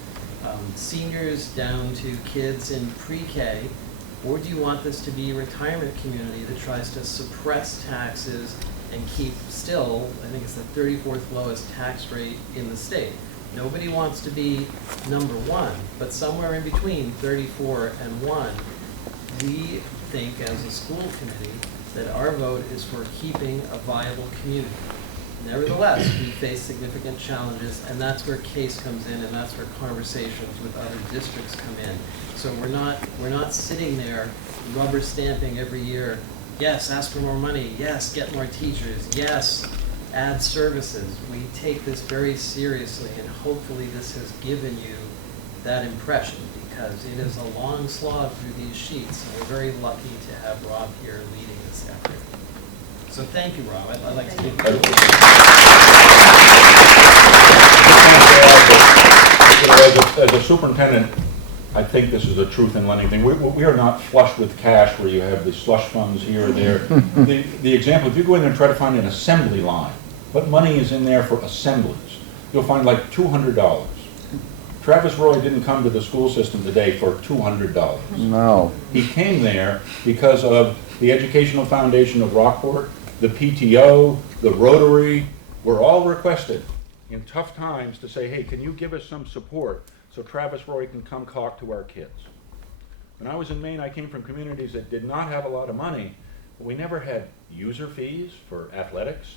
seniors down to kids in pre-K, or do you want this to be a retirement community that tries to suppress taxes and keep still, I think it's the 34th lowest tax rate in the state? Nobody wants to be number 1, but somewhere in between 34 and 1, we think as a school committee that our vote is for keeping a viable community. Nevertheless, we face significant challenges, and that's where CASE comes in, and that's where conversations with other districts come in. So we're not sitting there rubber stamping every year, yes, ask for more money, yes, get more teachers, yes, add services. We take this very seriously, and hopefully this has given you that impression, because it is a long slog through these sheets, and we're very lucky to have Rob here leading this effort. So thank you, Rob. I'd like to give you as a superintendent, I think this is a truth in lending thing. We are not flush with cash where you have the slush funds here or there. The example, if you go in there and try to find an assembly line, what money is in there for assemblies? You'll find like $200. Travis Roy didn't come to the school system today for $200. No. He came there because of the Educational Foundation of Rockport, the PTO, the Rotary, were all requested in tough times to say, hey, can you give us some support so Travis Roy can come talk to our kids? When I was in Maine, I came from communities that did not have a lot of money, but we never had user fees for athletics.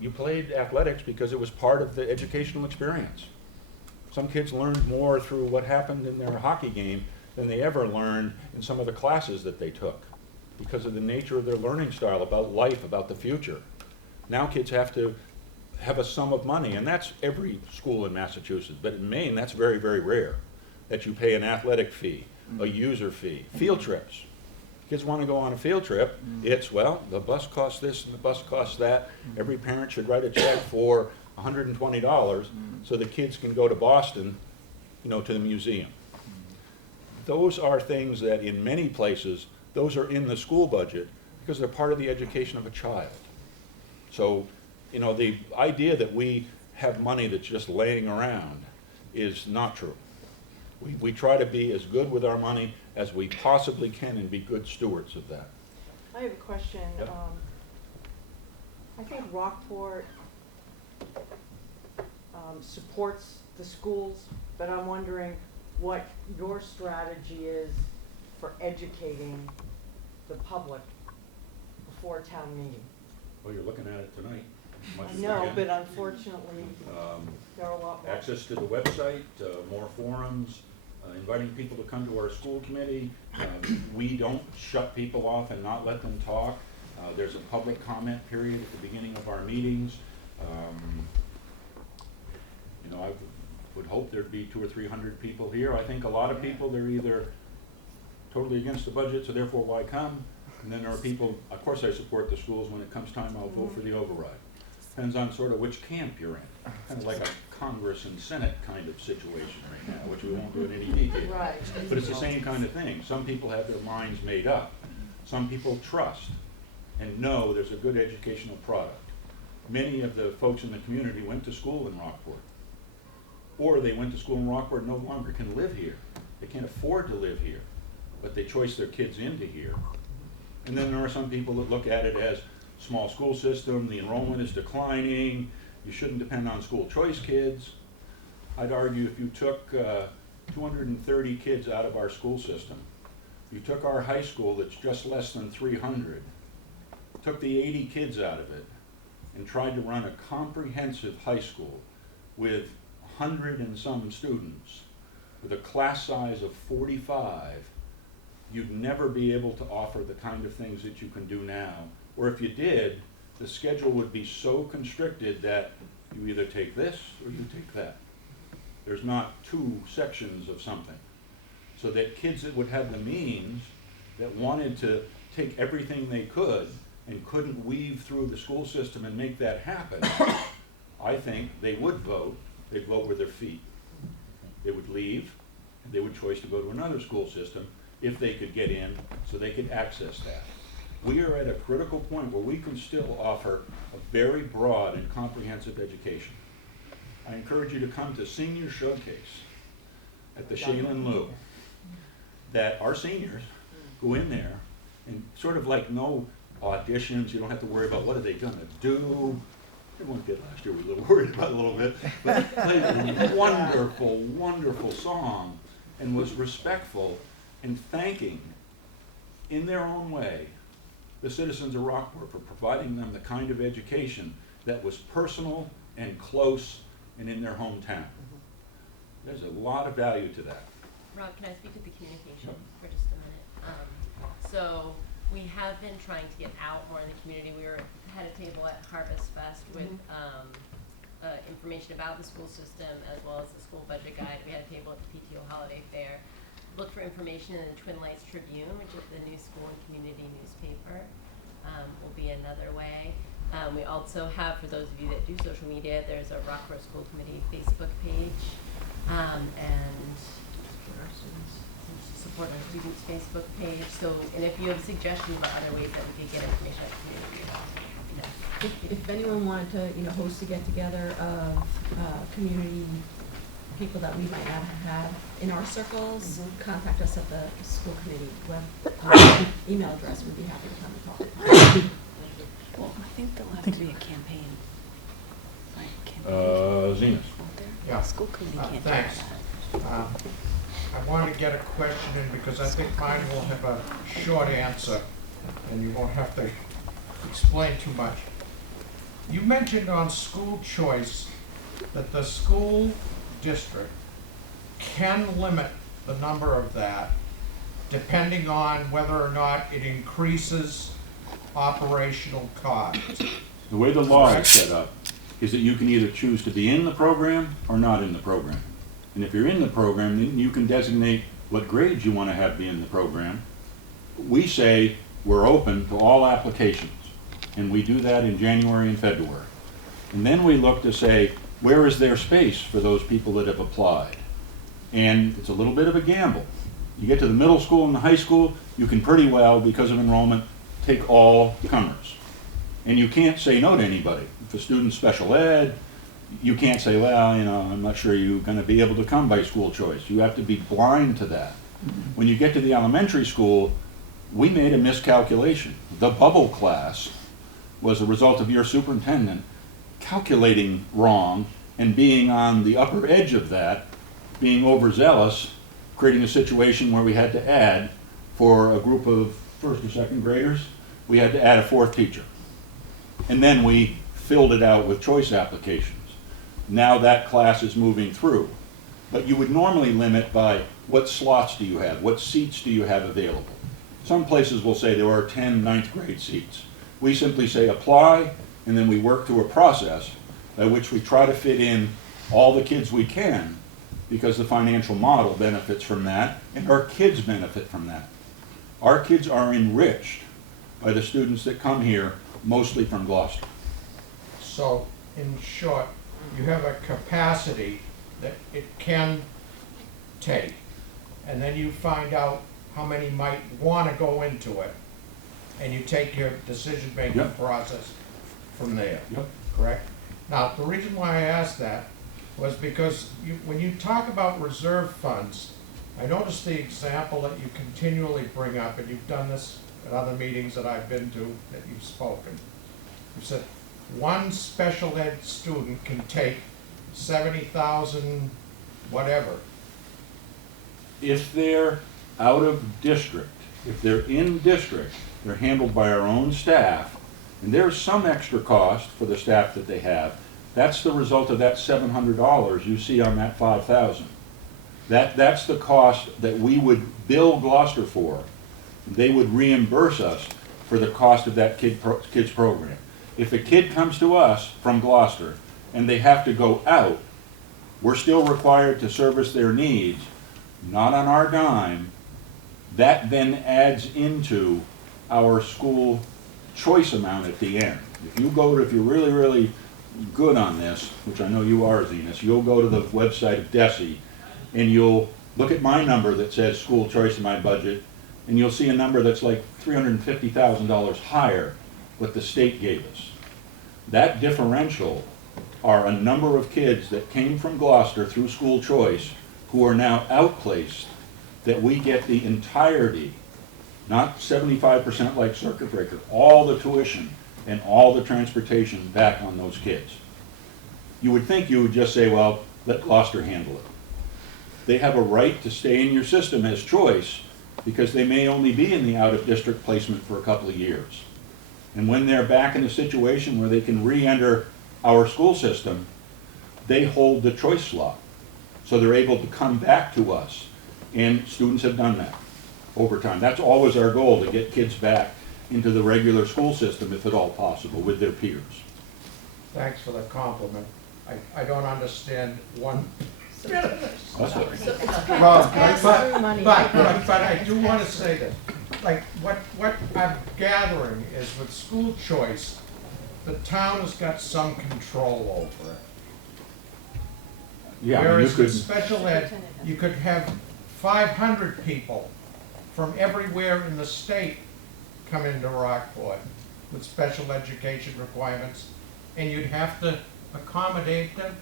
You played athletics because it was part of the educational experience. Some kids learned more through what happened in their hockey game than they ever learned in some of the classes that they took, because of the nature of their learning style, about life, about the future. Now kids have to have a sum of money, and that's every school in Massachusetts, but in Maine that's very, very rare, that you pay an athletic fee, a user fee. Field trips. Kids want to go on a field trip, it's, well, the bus costs this and the bus costs that. Every parent should write a check for $120 so the kids can go to Boston, to the museum. Those are things that in many places, those are in the school budget because they're part of the education of a child. So, the idea that we have money that's just laying around is not true. We try to be as good with our money as we possibly can and be good stewards of that. I have a question. Yep. I think Rockport supports the schools, but I'm wondering what your strategy is for educating the public before town meeting. Well, you're looking at it tonight. I know, but unfortunately, there are a lot more. Access to the website, more forums, inviting people to come to our school committee. We don't shut people off and not let them talk. There's a public comment period at the beginning of our meetings. You know, I would hope there'd be 200 or 300 people here. I think a lot of people, they're either totally against the budget, so therefore why come? And then there are people, of course I support the schools. When it comes time, I'll vote for the override. Depends on sort of which camp you're in. Kind of like a Congress and Senate kind of situation right now, which we won't do in any detail. Right. But it's the same kind of thing. Some people have their minds made up. Some people trust and know there's a good educational product. Many of the folks in the community went to school in Rockport. Or they went to school in Rockport and no longer can live here. They can't afford to live here, but they choice their kids into here. And then there are some people that look at it as small school system, the enrollment is declining, you shouldn't depend on school choice kids. I'd argue if you took 230 kids out of our school system, you took our high school that's just less than 300, took the 80 kids out of it, and tried to run a comprehensive high school with 100 and some students, with a class size of 45, you'd never be able to offer the kind of things that you can do now. Or if you did, the schedule would be so constricted that you either take this or you take that. There's not two sections of something. So that kids that would have the means, that wanted to take everything they could and couldn't weave through the school system and make that happen, I think they would vote. They'd vote with their feet. They would leave, and they would choose to go to another school system if they could get in, so they could access that. We are at a critical point where we can still offer a very broad and comprehensive education. I encourage you to come to Senior Showcase at the Shaylin Lou. That our seniors go in there and sort of like no auditions, you don't have to worry about what are they gonna do. Everyone did last year, we were a little worried about it a little bit, but played a wonderful, wonderful song and was respectful and thanking, in their own way, the citizens of Rockport for providing them the kind of education that was personal and close and in their hometown. There's a lot of value to that. Rob, can I speak to the communication Sure. for just a minute? So we have been trying to get out more in the community. We had a table at Harvest Fest with information about the school system as well as the school budget guide. We had a table at the PTO Holiday Fair. Look for information in the Twin Lights Tribune, which is the new school and community newspaper. Will be another way. We also have, for those of you that do social media, there's a Rockport School Committee Facebook page, and support our students' Facebook page. So, and if you have suggestions about other ways that we could get information out to the community, If anyone wanted to, host a get-together of community people that we might not have in our circles, contact us at the school committee web email address. We'd be happy to come and talk. Well, I think there'll have to be a campaign. Right, Zenas. Yeah. School committee can't do Thanks. that. I want to get a question in because I think mine will have a short answer and you won't have to explain too much. You mentioned on school choice that the school district can limit the number of that depending on whether or not it increases operational costs. The way the law is set up is that you can either choose to be in the program or not in the program. And if you're in the program, then you can designate what grades you want to have be in the program. We say we're open to all applications, and we do that in January and February. And then we look to say, where is there space for those people that have applied? And it's a little bit of a gamble. You get to the middle school and the high school, you can pretty well, because of enrollment, take all comers. And you can't say no to anybody. If a student's special ed, you can't say, well, I'm not sure you're going to be able to come by school choice. You have to be blind to that. When you get to the elementary school, we made a miscalculation. The bubble class was a result of your superintendent calculating wrong and being on the upper edge of that, being overzealous, creating a situation where we had to add, for a group of first or second graders, we had to add a fourth teacher. And then we filled it out with choice applications. Now that class is moving through. But you would normally limit by what slots do you have, what seats do you have available. Some places will say there are 10 ninth grade seats. We simply say apply, and then we work through a process by which we try to fit in all the kids we can, because the financial model benefits from that, and our kids benefit from that. Our kids are enriched by the students that come here, mostly from Gloucester. So, in short, you have a capacity that it can take, and then you find out how many might want to go into it, and you take your decision-making Yep. process from there, Yep. correct? Now, the reason why I asked that was because when you talk about reserve funds, I noticed the example that you continually bring up, and you've done this at other meetings that I've been to, that you've spoken. You said one special ed student can take 70,000 whatever. If they're out of district, if they're in district, they're handled by our own staff, and there's some extra cost for the staff that they have. That's the result of that $700 you see on that 5,000. That's the cost that we would bill Gloucester for. They would reimburse us for the cost of that kid's program. If a kid comes to us from Gloucester and they have to go out, we're still required to service their needs, not on our dime. That then adds into our school choice amount at the end. If you're really, really good on this, which I know you are, Zenas, you'll go to the website of DESE and you'll look at my number that says school choice in my budget, and you'll see a number that's like $350,000 higher what the state gave us. That differential are a number of kids that came from Gloucester through school choice who are now outplaced, that we get the entirety, not 75% like circuit breaker, all the tuition and all the transportation back on those kids. You would think you would just say, well, let Gloucester handle it. They have a right to stay in your system as choice because they may only be in the out-of-district placement for a couple of years. And when they're back in a situation where they can re-enter our school system, they hold the choice slot. So they're able to come back to us. And students have done that over time. That's always our goal, to get kids back into the regular school system, if at all possible, with their peers. Thanks for the compliment. I don't understand one. That's what- Rob, Pass but- through money. But I do want to say that, like, what I'm gathering is with school choice, the town has got some control over it. Yeah, I mean, you Whereas could, with special ed, you could have 500 people from everywhere in the state come into Rockport with special education requirements, and you'd have to accommodate them.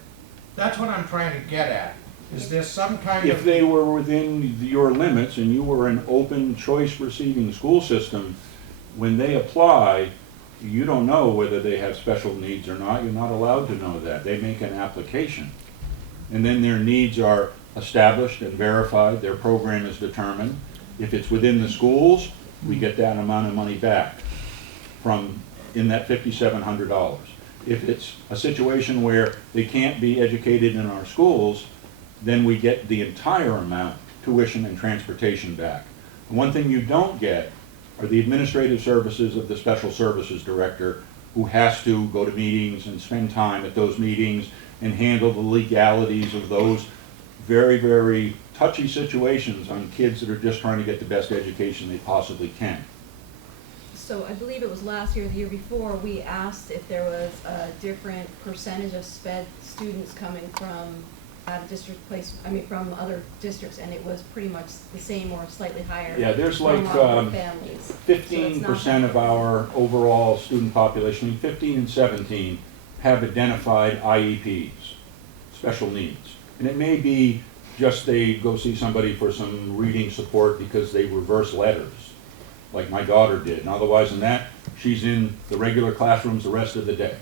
That's what I'm trying to get at. Is there some kind if of, they were within your limits and you were an open choice receiving school system, when they apply, you don't know whether they have special needs or not. You're not allowed to know that. They make an application. And then their needs are established and verified, their program is determined. If it's within the schools, we get that amount of money back from, in that $5,700. If it's a situation where they can't be educated in our schools, then we get the entire amount, tuition and transportation back. And one thing you don't get are the administrative services of the special services director, who has to go to meetings and spend time at those meetings and handle the legalities of those very, very touchy situations on kids that are just trying to get the best education they possibly can. So I believe it was last year or the year before, we asked if there was a different percentage of sped students coming from out of district from other districts, and it was pretty much the same or slightly higher. Yeah, there's from like our families. So it's not 15% of our overall student population, 15 and 17, have identified IEPs, special needs. And it may be just they go see somebody for some reading support because they reverse letters, like my daughter did. And otherwise than that, she's in the regular classrooms the rest of the day.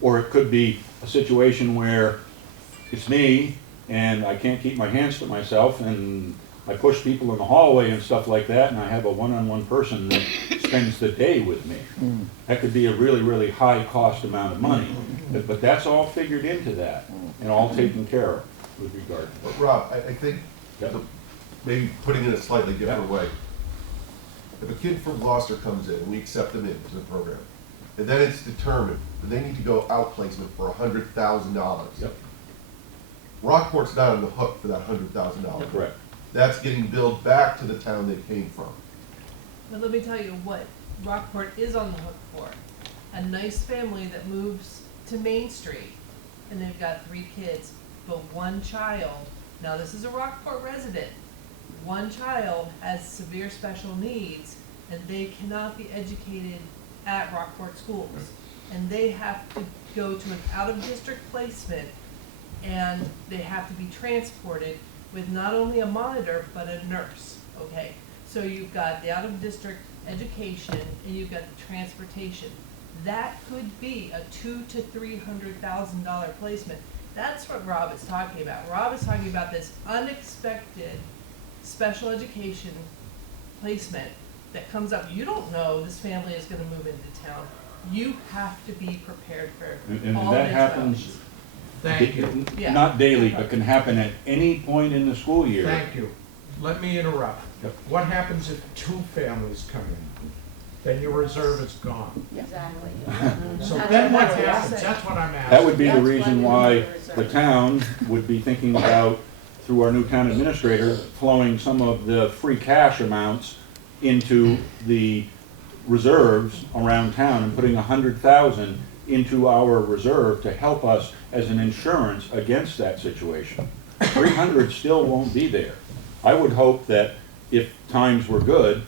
Or it could be a situation where it's me and I can't keep my hands to myself and I push people in the hallway and stuff like that, and I have a one-on-one person that spends the day with me. That could be a really, really high cost amount of money. But that's all figured into that and all taken care of with regard to But Rob, I think, Yep. maybe putting it a slightly different way, if a kid from Gloucester comes in and we accept them into the program, and then it's determined that they need to go outplacement for $100,000. Yep. Rockport's not on the hook for that $100,000. Correct. That's getting billed back to the town they came from. But let me tell you what Rockport is on the hook for. A nice family that moves to Main Street and they've got 3 kids, but one child, now this is a Rockport resident, one child has severe special needs and they cannot be educated at Rockport schools. And they have to go to an out-of-district placement and they have to be transported with not only a monitor, but a nurse, okay? So you've got the out-of-district education and you've got the transportation. That could be a $200,000 to $300,000 placement. That's what Rob is talking about. Rob is talking about this unexpected special education placement that comes up. You don't know this family is gonna move into town. You have to be prepared for And all that the happens, challenges. Thank you, Yeah. not daily, but can happen at any point in the school year. thank you. Let me interrupt. Yep. What happens if 2 families come in? Then your reserve is gone. Exactly. So That's then what what I'm happens? saying. That's what I'm asking. That would be the That's reason why why we need the the reserve. town would be thinking about, through our new town administrator, flowing some of the free cash amounts into the reserves around town and putting 100,000 into our reserve to help us as an insurance against that situation. 300 still won't be there. I would hope that if times were good,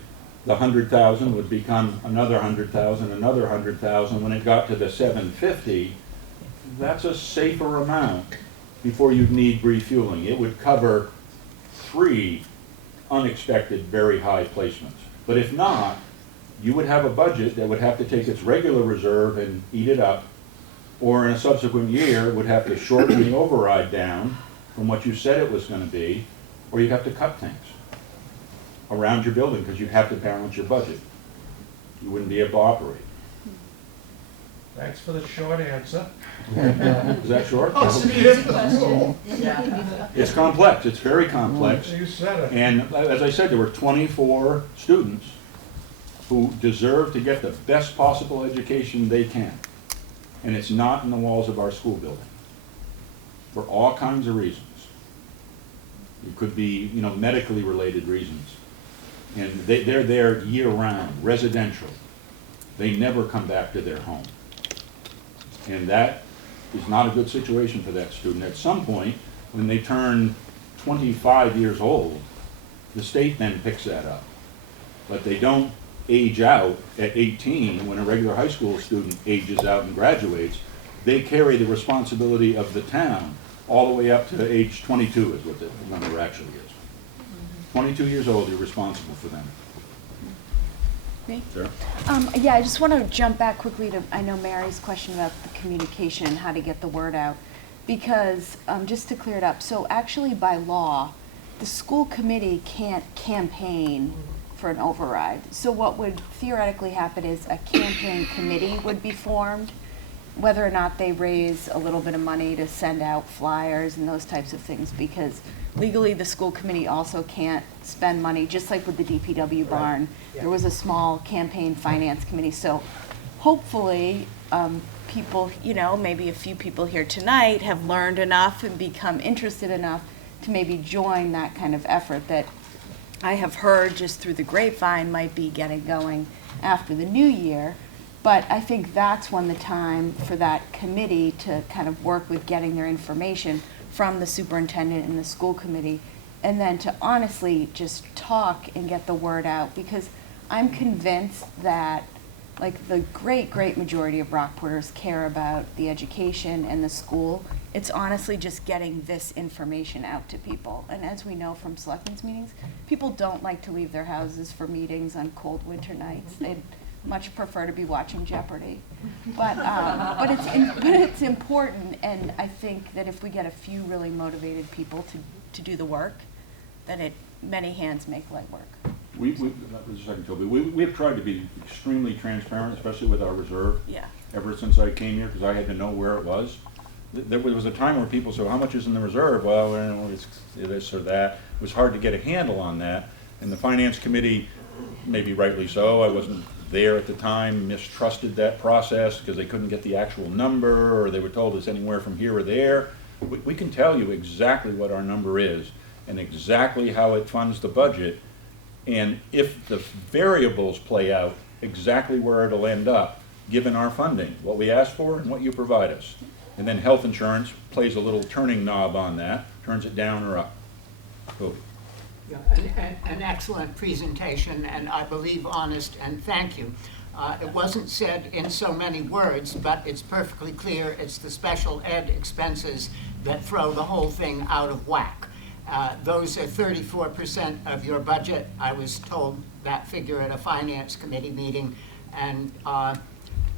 the 100,000 would become another 100,000, another 100,000. When it got to the 750, that's a safer amount before you'd need refueling. It would cover 3 unexpected very high placements. But if not, you would have a budget that would have to take its regular reserve and eat it up, or in a subsequent year would have to shorten the override down from what you said it was going to be, or you'd have to cut things around your building because you'd have to balance your budget. You wouldn't be able to operate. Thanks for the short answer. Is that short? Yeah. It's complex. It's very complex. You said it. And as I said, there were 24 students who deserve to get the best possible education they can. And it's not in the walls of our school building, for all kinds of reasons. It could be, medically related reasons. And they're there year-round, residential. They never come back to their home. And that is not a good situation for that student. At some point, when they turn 25 years old, the state then picks that up. But they don't age out at 18 when a regular high school student ages out and graduates. They carry the responsibility of the town all the way up to age 22 is what the number actually is. 22 years old, you're responsible for them. Me? Sarah? Yeah, I just want to jump back quickly to, I know Mary's question about the communication and how to get the word out. Because, just to clear it up, so actually by law, the school committee can't campaign for an override. So what would theoretically happen is a campaign committee would be formed, whether or not they raise a little bit of money to send out flyers and those types of things, because legally the school committee also can't spend money, just like with the DPW barn. Yeah. There was a small campaign finance committee, so hopefully people, maybe a few people here tonight have learned enough and become interested enough to maybe join that kind of effort that I have heard just through the grapevine might be getting going after the new year. But I think that's when the time for that committee to kind of work with getting their information from the superintendent and the school committee, and then to honestly just talk and get the word out, because I'm convinced that like the great majority of Rockporters care about the education and the school. It's honestly just getting this information out to people. And as we know from selectmen's meetings, people don't like to leave their houses for meetings on cold winter nights. They'd much prefer to be watching Jeopardy. But it's important, and I think that if we get a few really motivated people to do the work, then many hands make light work. That was a second, Toby. We have tried to be extremely transparent, especially with our reserve. Yeah. Ever since I came here, because I had to know where it was. There was a time where people said, how much is in the reserve? Well, it's this or that. It was hard to get a handle on that. And the finance committee maybe rightly so. I wasn't there at the time, mistrusted that process because they couldn't get the actual number, or they were told it's anywhere from here or there. We can tell you exactly what our number is and exactly how it funds the budget, and if the variables play out, exactly where it'll end up, given our funding, what we ask for and what you provide us. And then health insurance plays a little turning knob on that, turns it down or up. Toby. Yeah, an excellent presentation, and I believe honest, and thank you. It wasn't said in so many words, but it's perfectly clear it's the special ed expenses that throw the whole thing out of whack. Those are 34% of your budget. I was told that figure at a finance committee meeting, and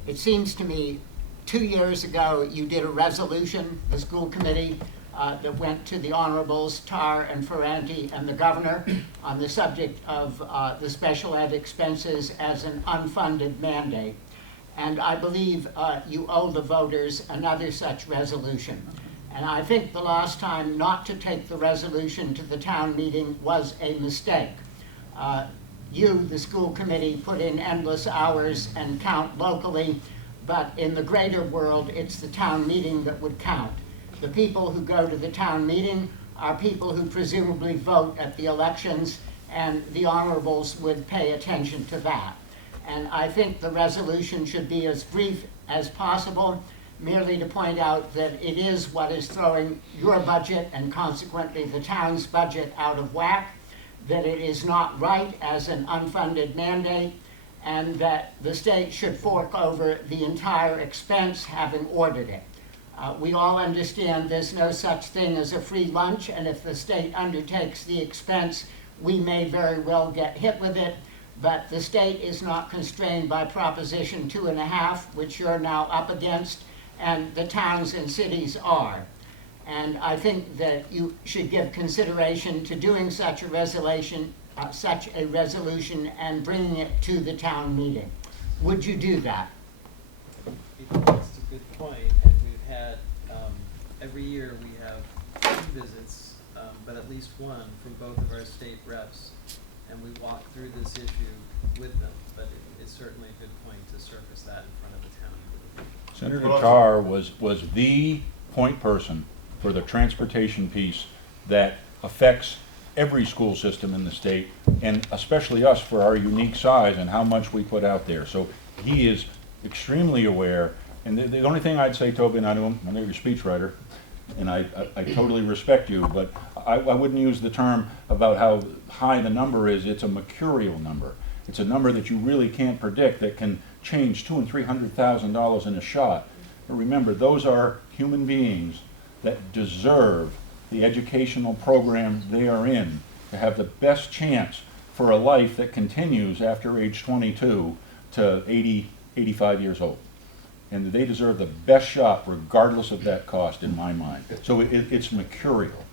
it seems to me 2 years ago you did a resolution, the school committee, that went to the Honorables Tar and Ferranti and the governor on the subject of the special ed expenses as an unfunded mandate. And I believe you owe the voters another such resolution. And I think the last time not to take the resolution to the town meeting was a mistake. You, the school committee, put in endless hours and count locally, but in the greater world, it's the town meeting that would count. The people who go to the town meeting are people who presumably vote at the elections, and the honorables would pay attention to that. And I think the resolution should be as brief as possible, merely to point out that it is what is throwing your budget and consequently the town's budget out of whack, that it is not right as an unfunded mandate, and that the state should fork over the entire expense having ordered it. We all understand there's no such thing as a free lunch, and if the state undertakes the expense, we may very well get hit with it, but the state is not constrained by Proposition 2.5, which you're now up against, and the towns and cities are. And I think that you should give consideration to doing such a resolution and bringing it to the town meeting. Would you do that? That's a good point, and we've had, every year we have 2 visits, but at least one from both of our state reps, and we walk through this issue with them, but it's certainly a good point to surface that in front of the town. Senator Tarr was the point person for the transportation piece that affects every school system in the state, and especially us for our unique size and how much we put out there. So he is extremely aware, and the only thing I'd say, Toby, and I know you're a speechwriter, and I totally respect you, but I wouldn't use the term about how high the number is. It's a mercurial number. It's a number that you really can't predict, that can change $200,000 and $300,000 in a shot. But remember, those are human beings that deserve the educational program they are in to have the best chance for a life that continues after age 22 to 80, 85 years old. And they deserve the best shot regardless of that cost, in my mind. So it's mercurial.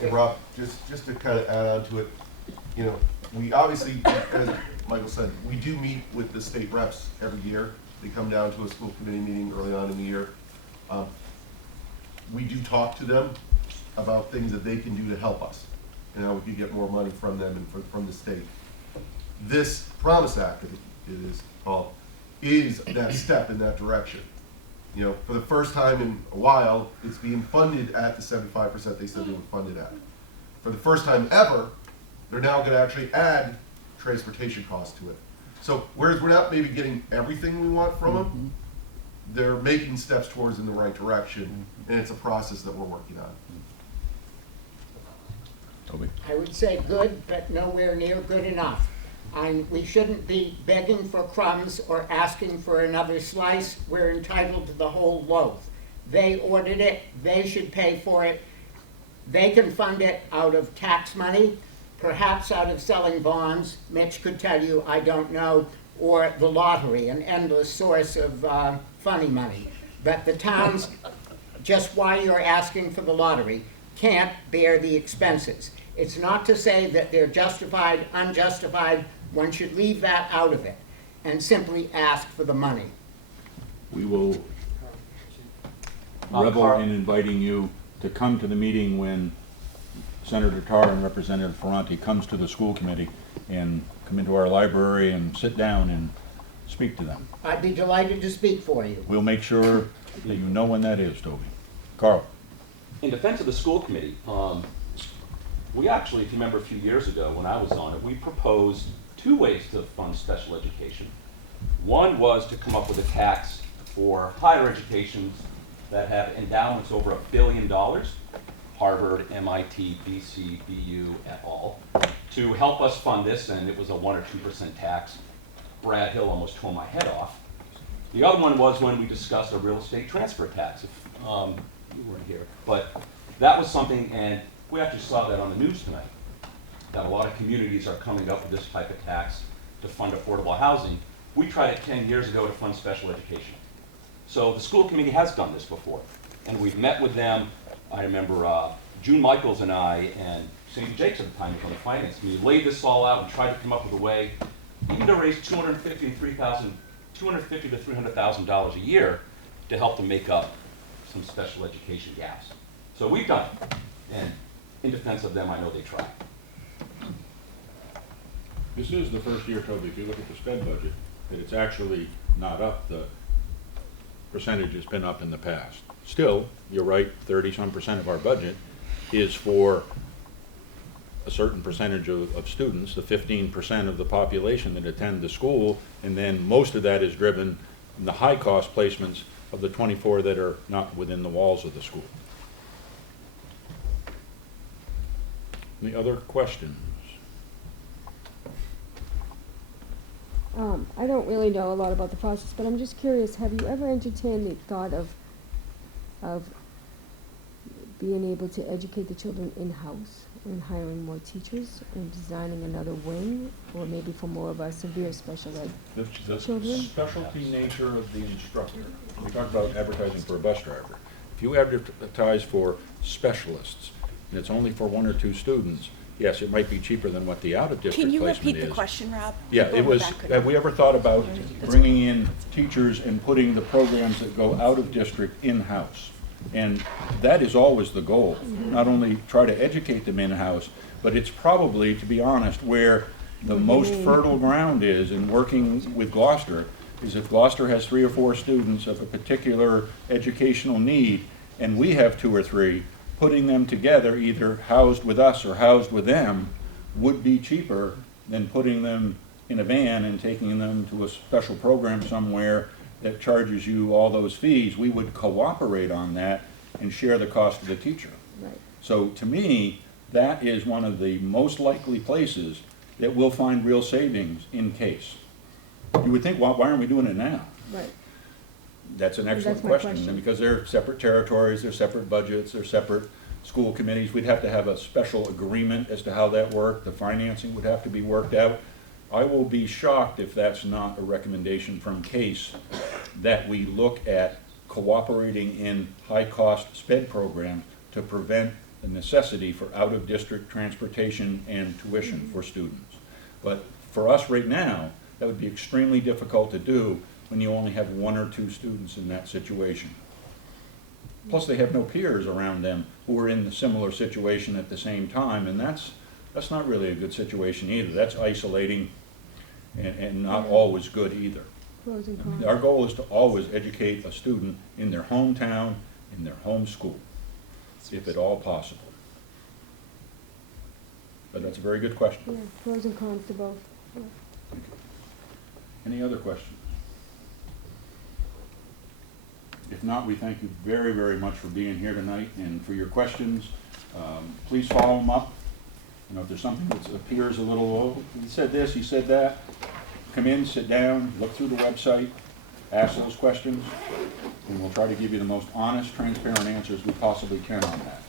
Hey, Rob, just to kind of add on to it, you know, we obviously, as Michael said, we do meet with the state reps every year. They come down to a school committee meeting early on in the year. We do talk to them about things that they can do to help us and how we can get more money from them and from the state. This Promise Act, it is called, is that step in that direction. You know, for the first time in a while, it's being funded at the 75% they said they would fund it at. For the first time ever, they're now going to actually add transportation costs to it. So whereas we're not maybe getting everything we want from them, they're making steps towards in the right direction, and it's a process that we're working on. Toby. I would say good, but nowhere near good enough. And we shouldn't be begging for crumbs or asking for another slice. We're entitled to the whole loaf. They ordered it, they should pay for it. They can fund it out of tax money, perhaps out of selling bonds. Mitch could tell you, I don't know, or the lottery, an endless source of funny money. But the towns, just why you're asking for the lottery, can't bear the expenses. It's not to say that they're justified, unjustified. One should leave that out of it and simply ask for the money. We will revel in inviting you to come to the meeting when Senator Tarr and Representative Ferranti comes to the school committee and come into our library and sit down and speak to them. I'd be delighted to speak for you. We'll make sure that you know when that is, Toby. Carl? In defense of the school committee, we actually, if you remember a few years ago when I was on it, we proposed 2 ways to fund special education. One was to come up with a tax for higher educations that have endowments over $1 billion, Harvard, MIT, BC, BU, et al., to help us fund this, and it was a 1 or 2% tax. Brad Hill almost tore my head off. The other one was when we discussed a real estate transfer tax. If, you weren't here, but that was something, and we actually saw that on the news tonight, that a lot of communities are coming up with this type of tax to fund affordable housing. We tried it 10 years ago to fund special education. So the school committee has done this before, and we've met with them. I remember June Michaels and I and Sandy Jakes at the time from the finance committee laid this all out and tried to come up with a way even to raise $250,000 to $300,000 a year to help them make up some special education gaps. So we've done it, and in defense of them, I know they tried. This is the first year, Toby, if you look at the sped budget, that it's actually not up. The percentage has been up in the past. Still, you're right, 30-some% of our budget is for a certain percentage of students, the 15% of the population that attend the school, and then most of that is driven in the high-cost placements of the 24 that are not within the walls of the school. Any other questions? I don't really know a lot about the process, but I'm just curious, have you ever entertained the thought of being able to educate the children in-house and hiring more teachers and designing another wing, or maybe for more of our severe special ed The children? specialty nature of the instructor. We talked about advertising for a bus driver. If you advertise for specialists, and it's only for 1 or 2 students, yes, it might be cheaper than what the out-of-district Can you placement repeat is. the question, Rob? Yeah, People it in the was, back couldn't- have we ever thought about bringing in teachers and putting the programs that go out of district in-house? And that is always the goal, not only try to educate them in-house, but it's probably, to be honest, where the most fertile ground is in working with Gloucester, is if Gloucester has 3 or 4 students of a particular educational need, and we have 2 or 3, putting them together, either housed with us or housed with them, would be cheaper than putting them in a van and taking them to a special program somewhere that charges you all those fees. We would cooperate on that and share the cost of the teacher. Right. So to me, that is one of the most likely places that we'll find real savings in case. You would think, why aren't we doing it now? Right. That's an excellent That's my question. question. And because they're separate territories, they're separate budgets, they're separate school committees, we'd have to have a special agreement as to how that worked. The financing would have to be worked out. I will be shocked if that's not a recommendation from CASE, that we look at cooperating in high-cost SPED programs to prevent the necessity for out-of-district transportation and tuition for students. But for us right now, that would be extremely difficult to do when you only have 1 or 2 students in that situation. Plus, they have no peers around them who are in a similar situation at the same time, and that's not really a good situation either. That's isolating and not always good either. Pros and cons. Our goal is to always educate a student in their hometown, in their home school, if at all possible. But that's a very good question. Yeah, pros and cons to both. Yeah. Any other questions? If not, we thank you very, very much for being here tonight and for your questions. Please follow them up. You know, if there's something that appears a little, oh, he said this, he said that, come in, sit down, look through the website, ask those questions, and we'll try to give you the most honest, transparent answers we possibly can on that.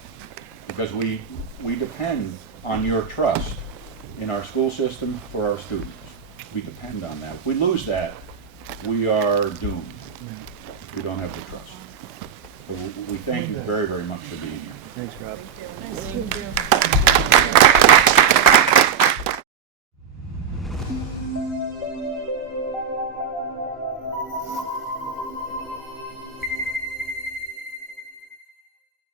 Because we depend on your trust in our school system for our students. We depend on that. If we lose that, we are doomed. We don't have the trust. So we thank you very, very much for being here. Thanks, Rob. Thank you.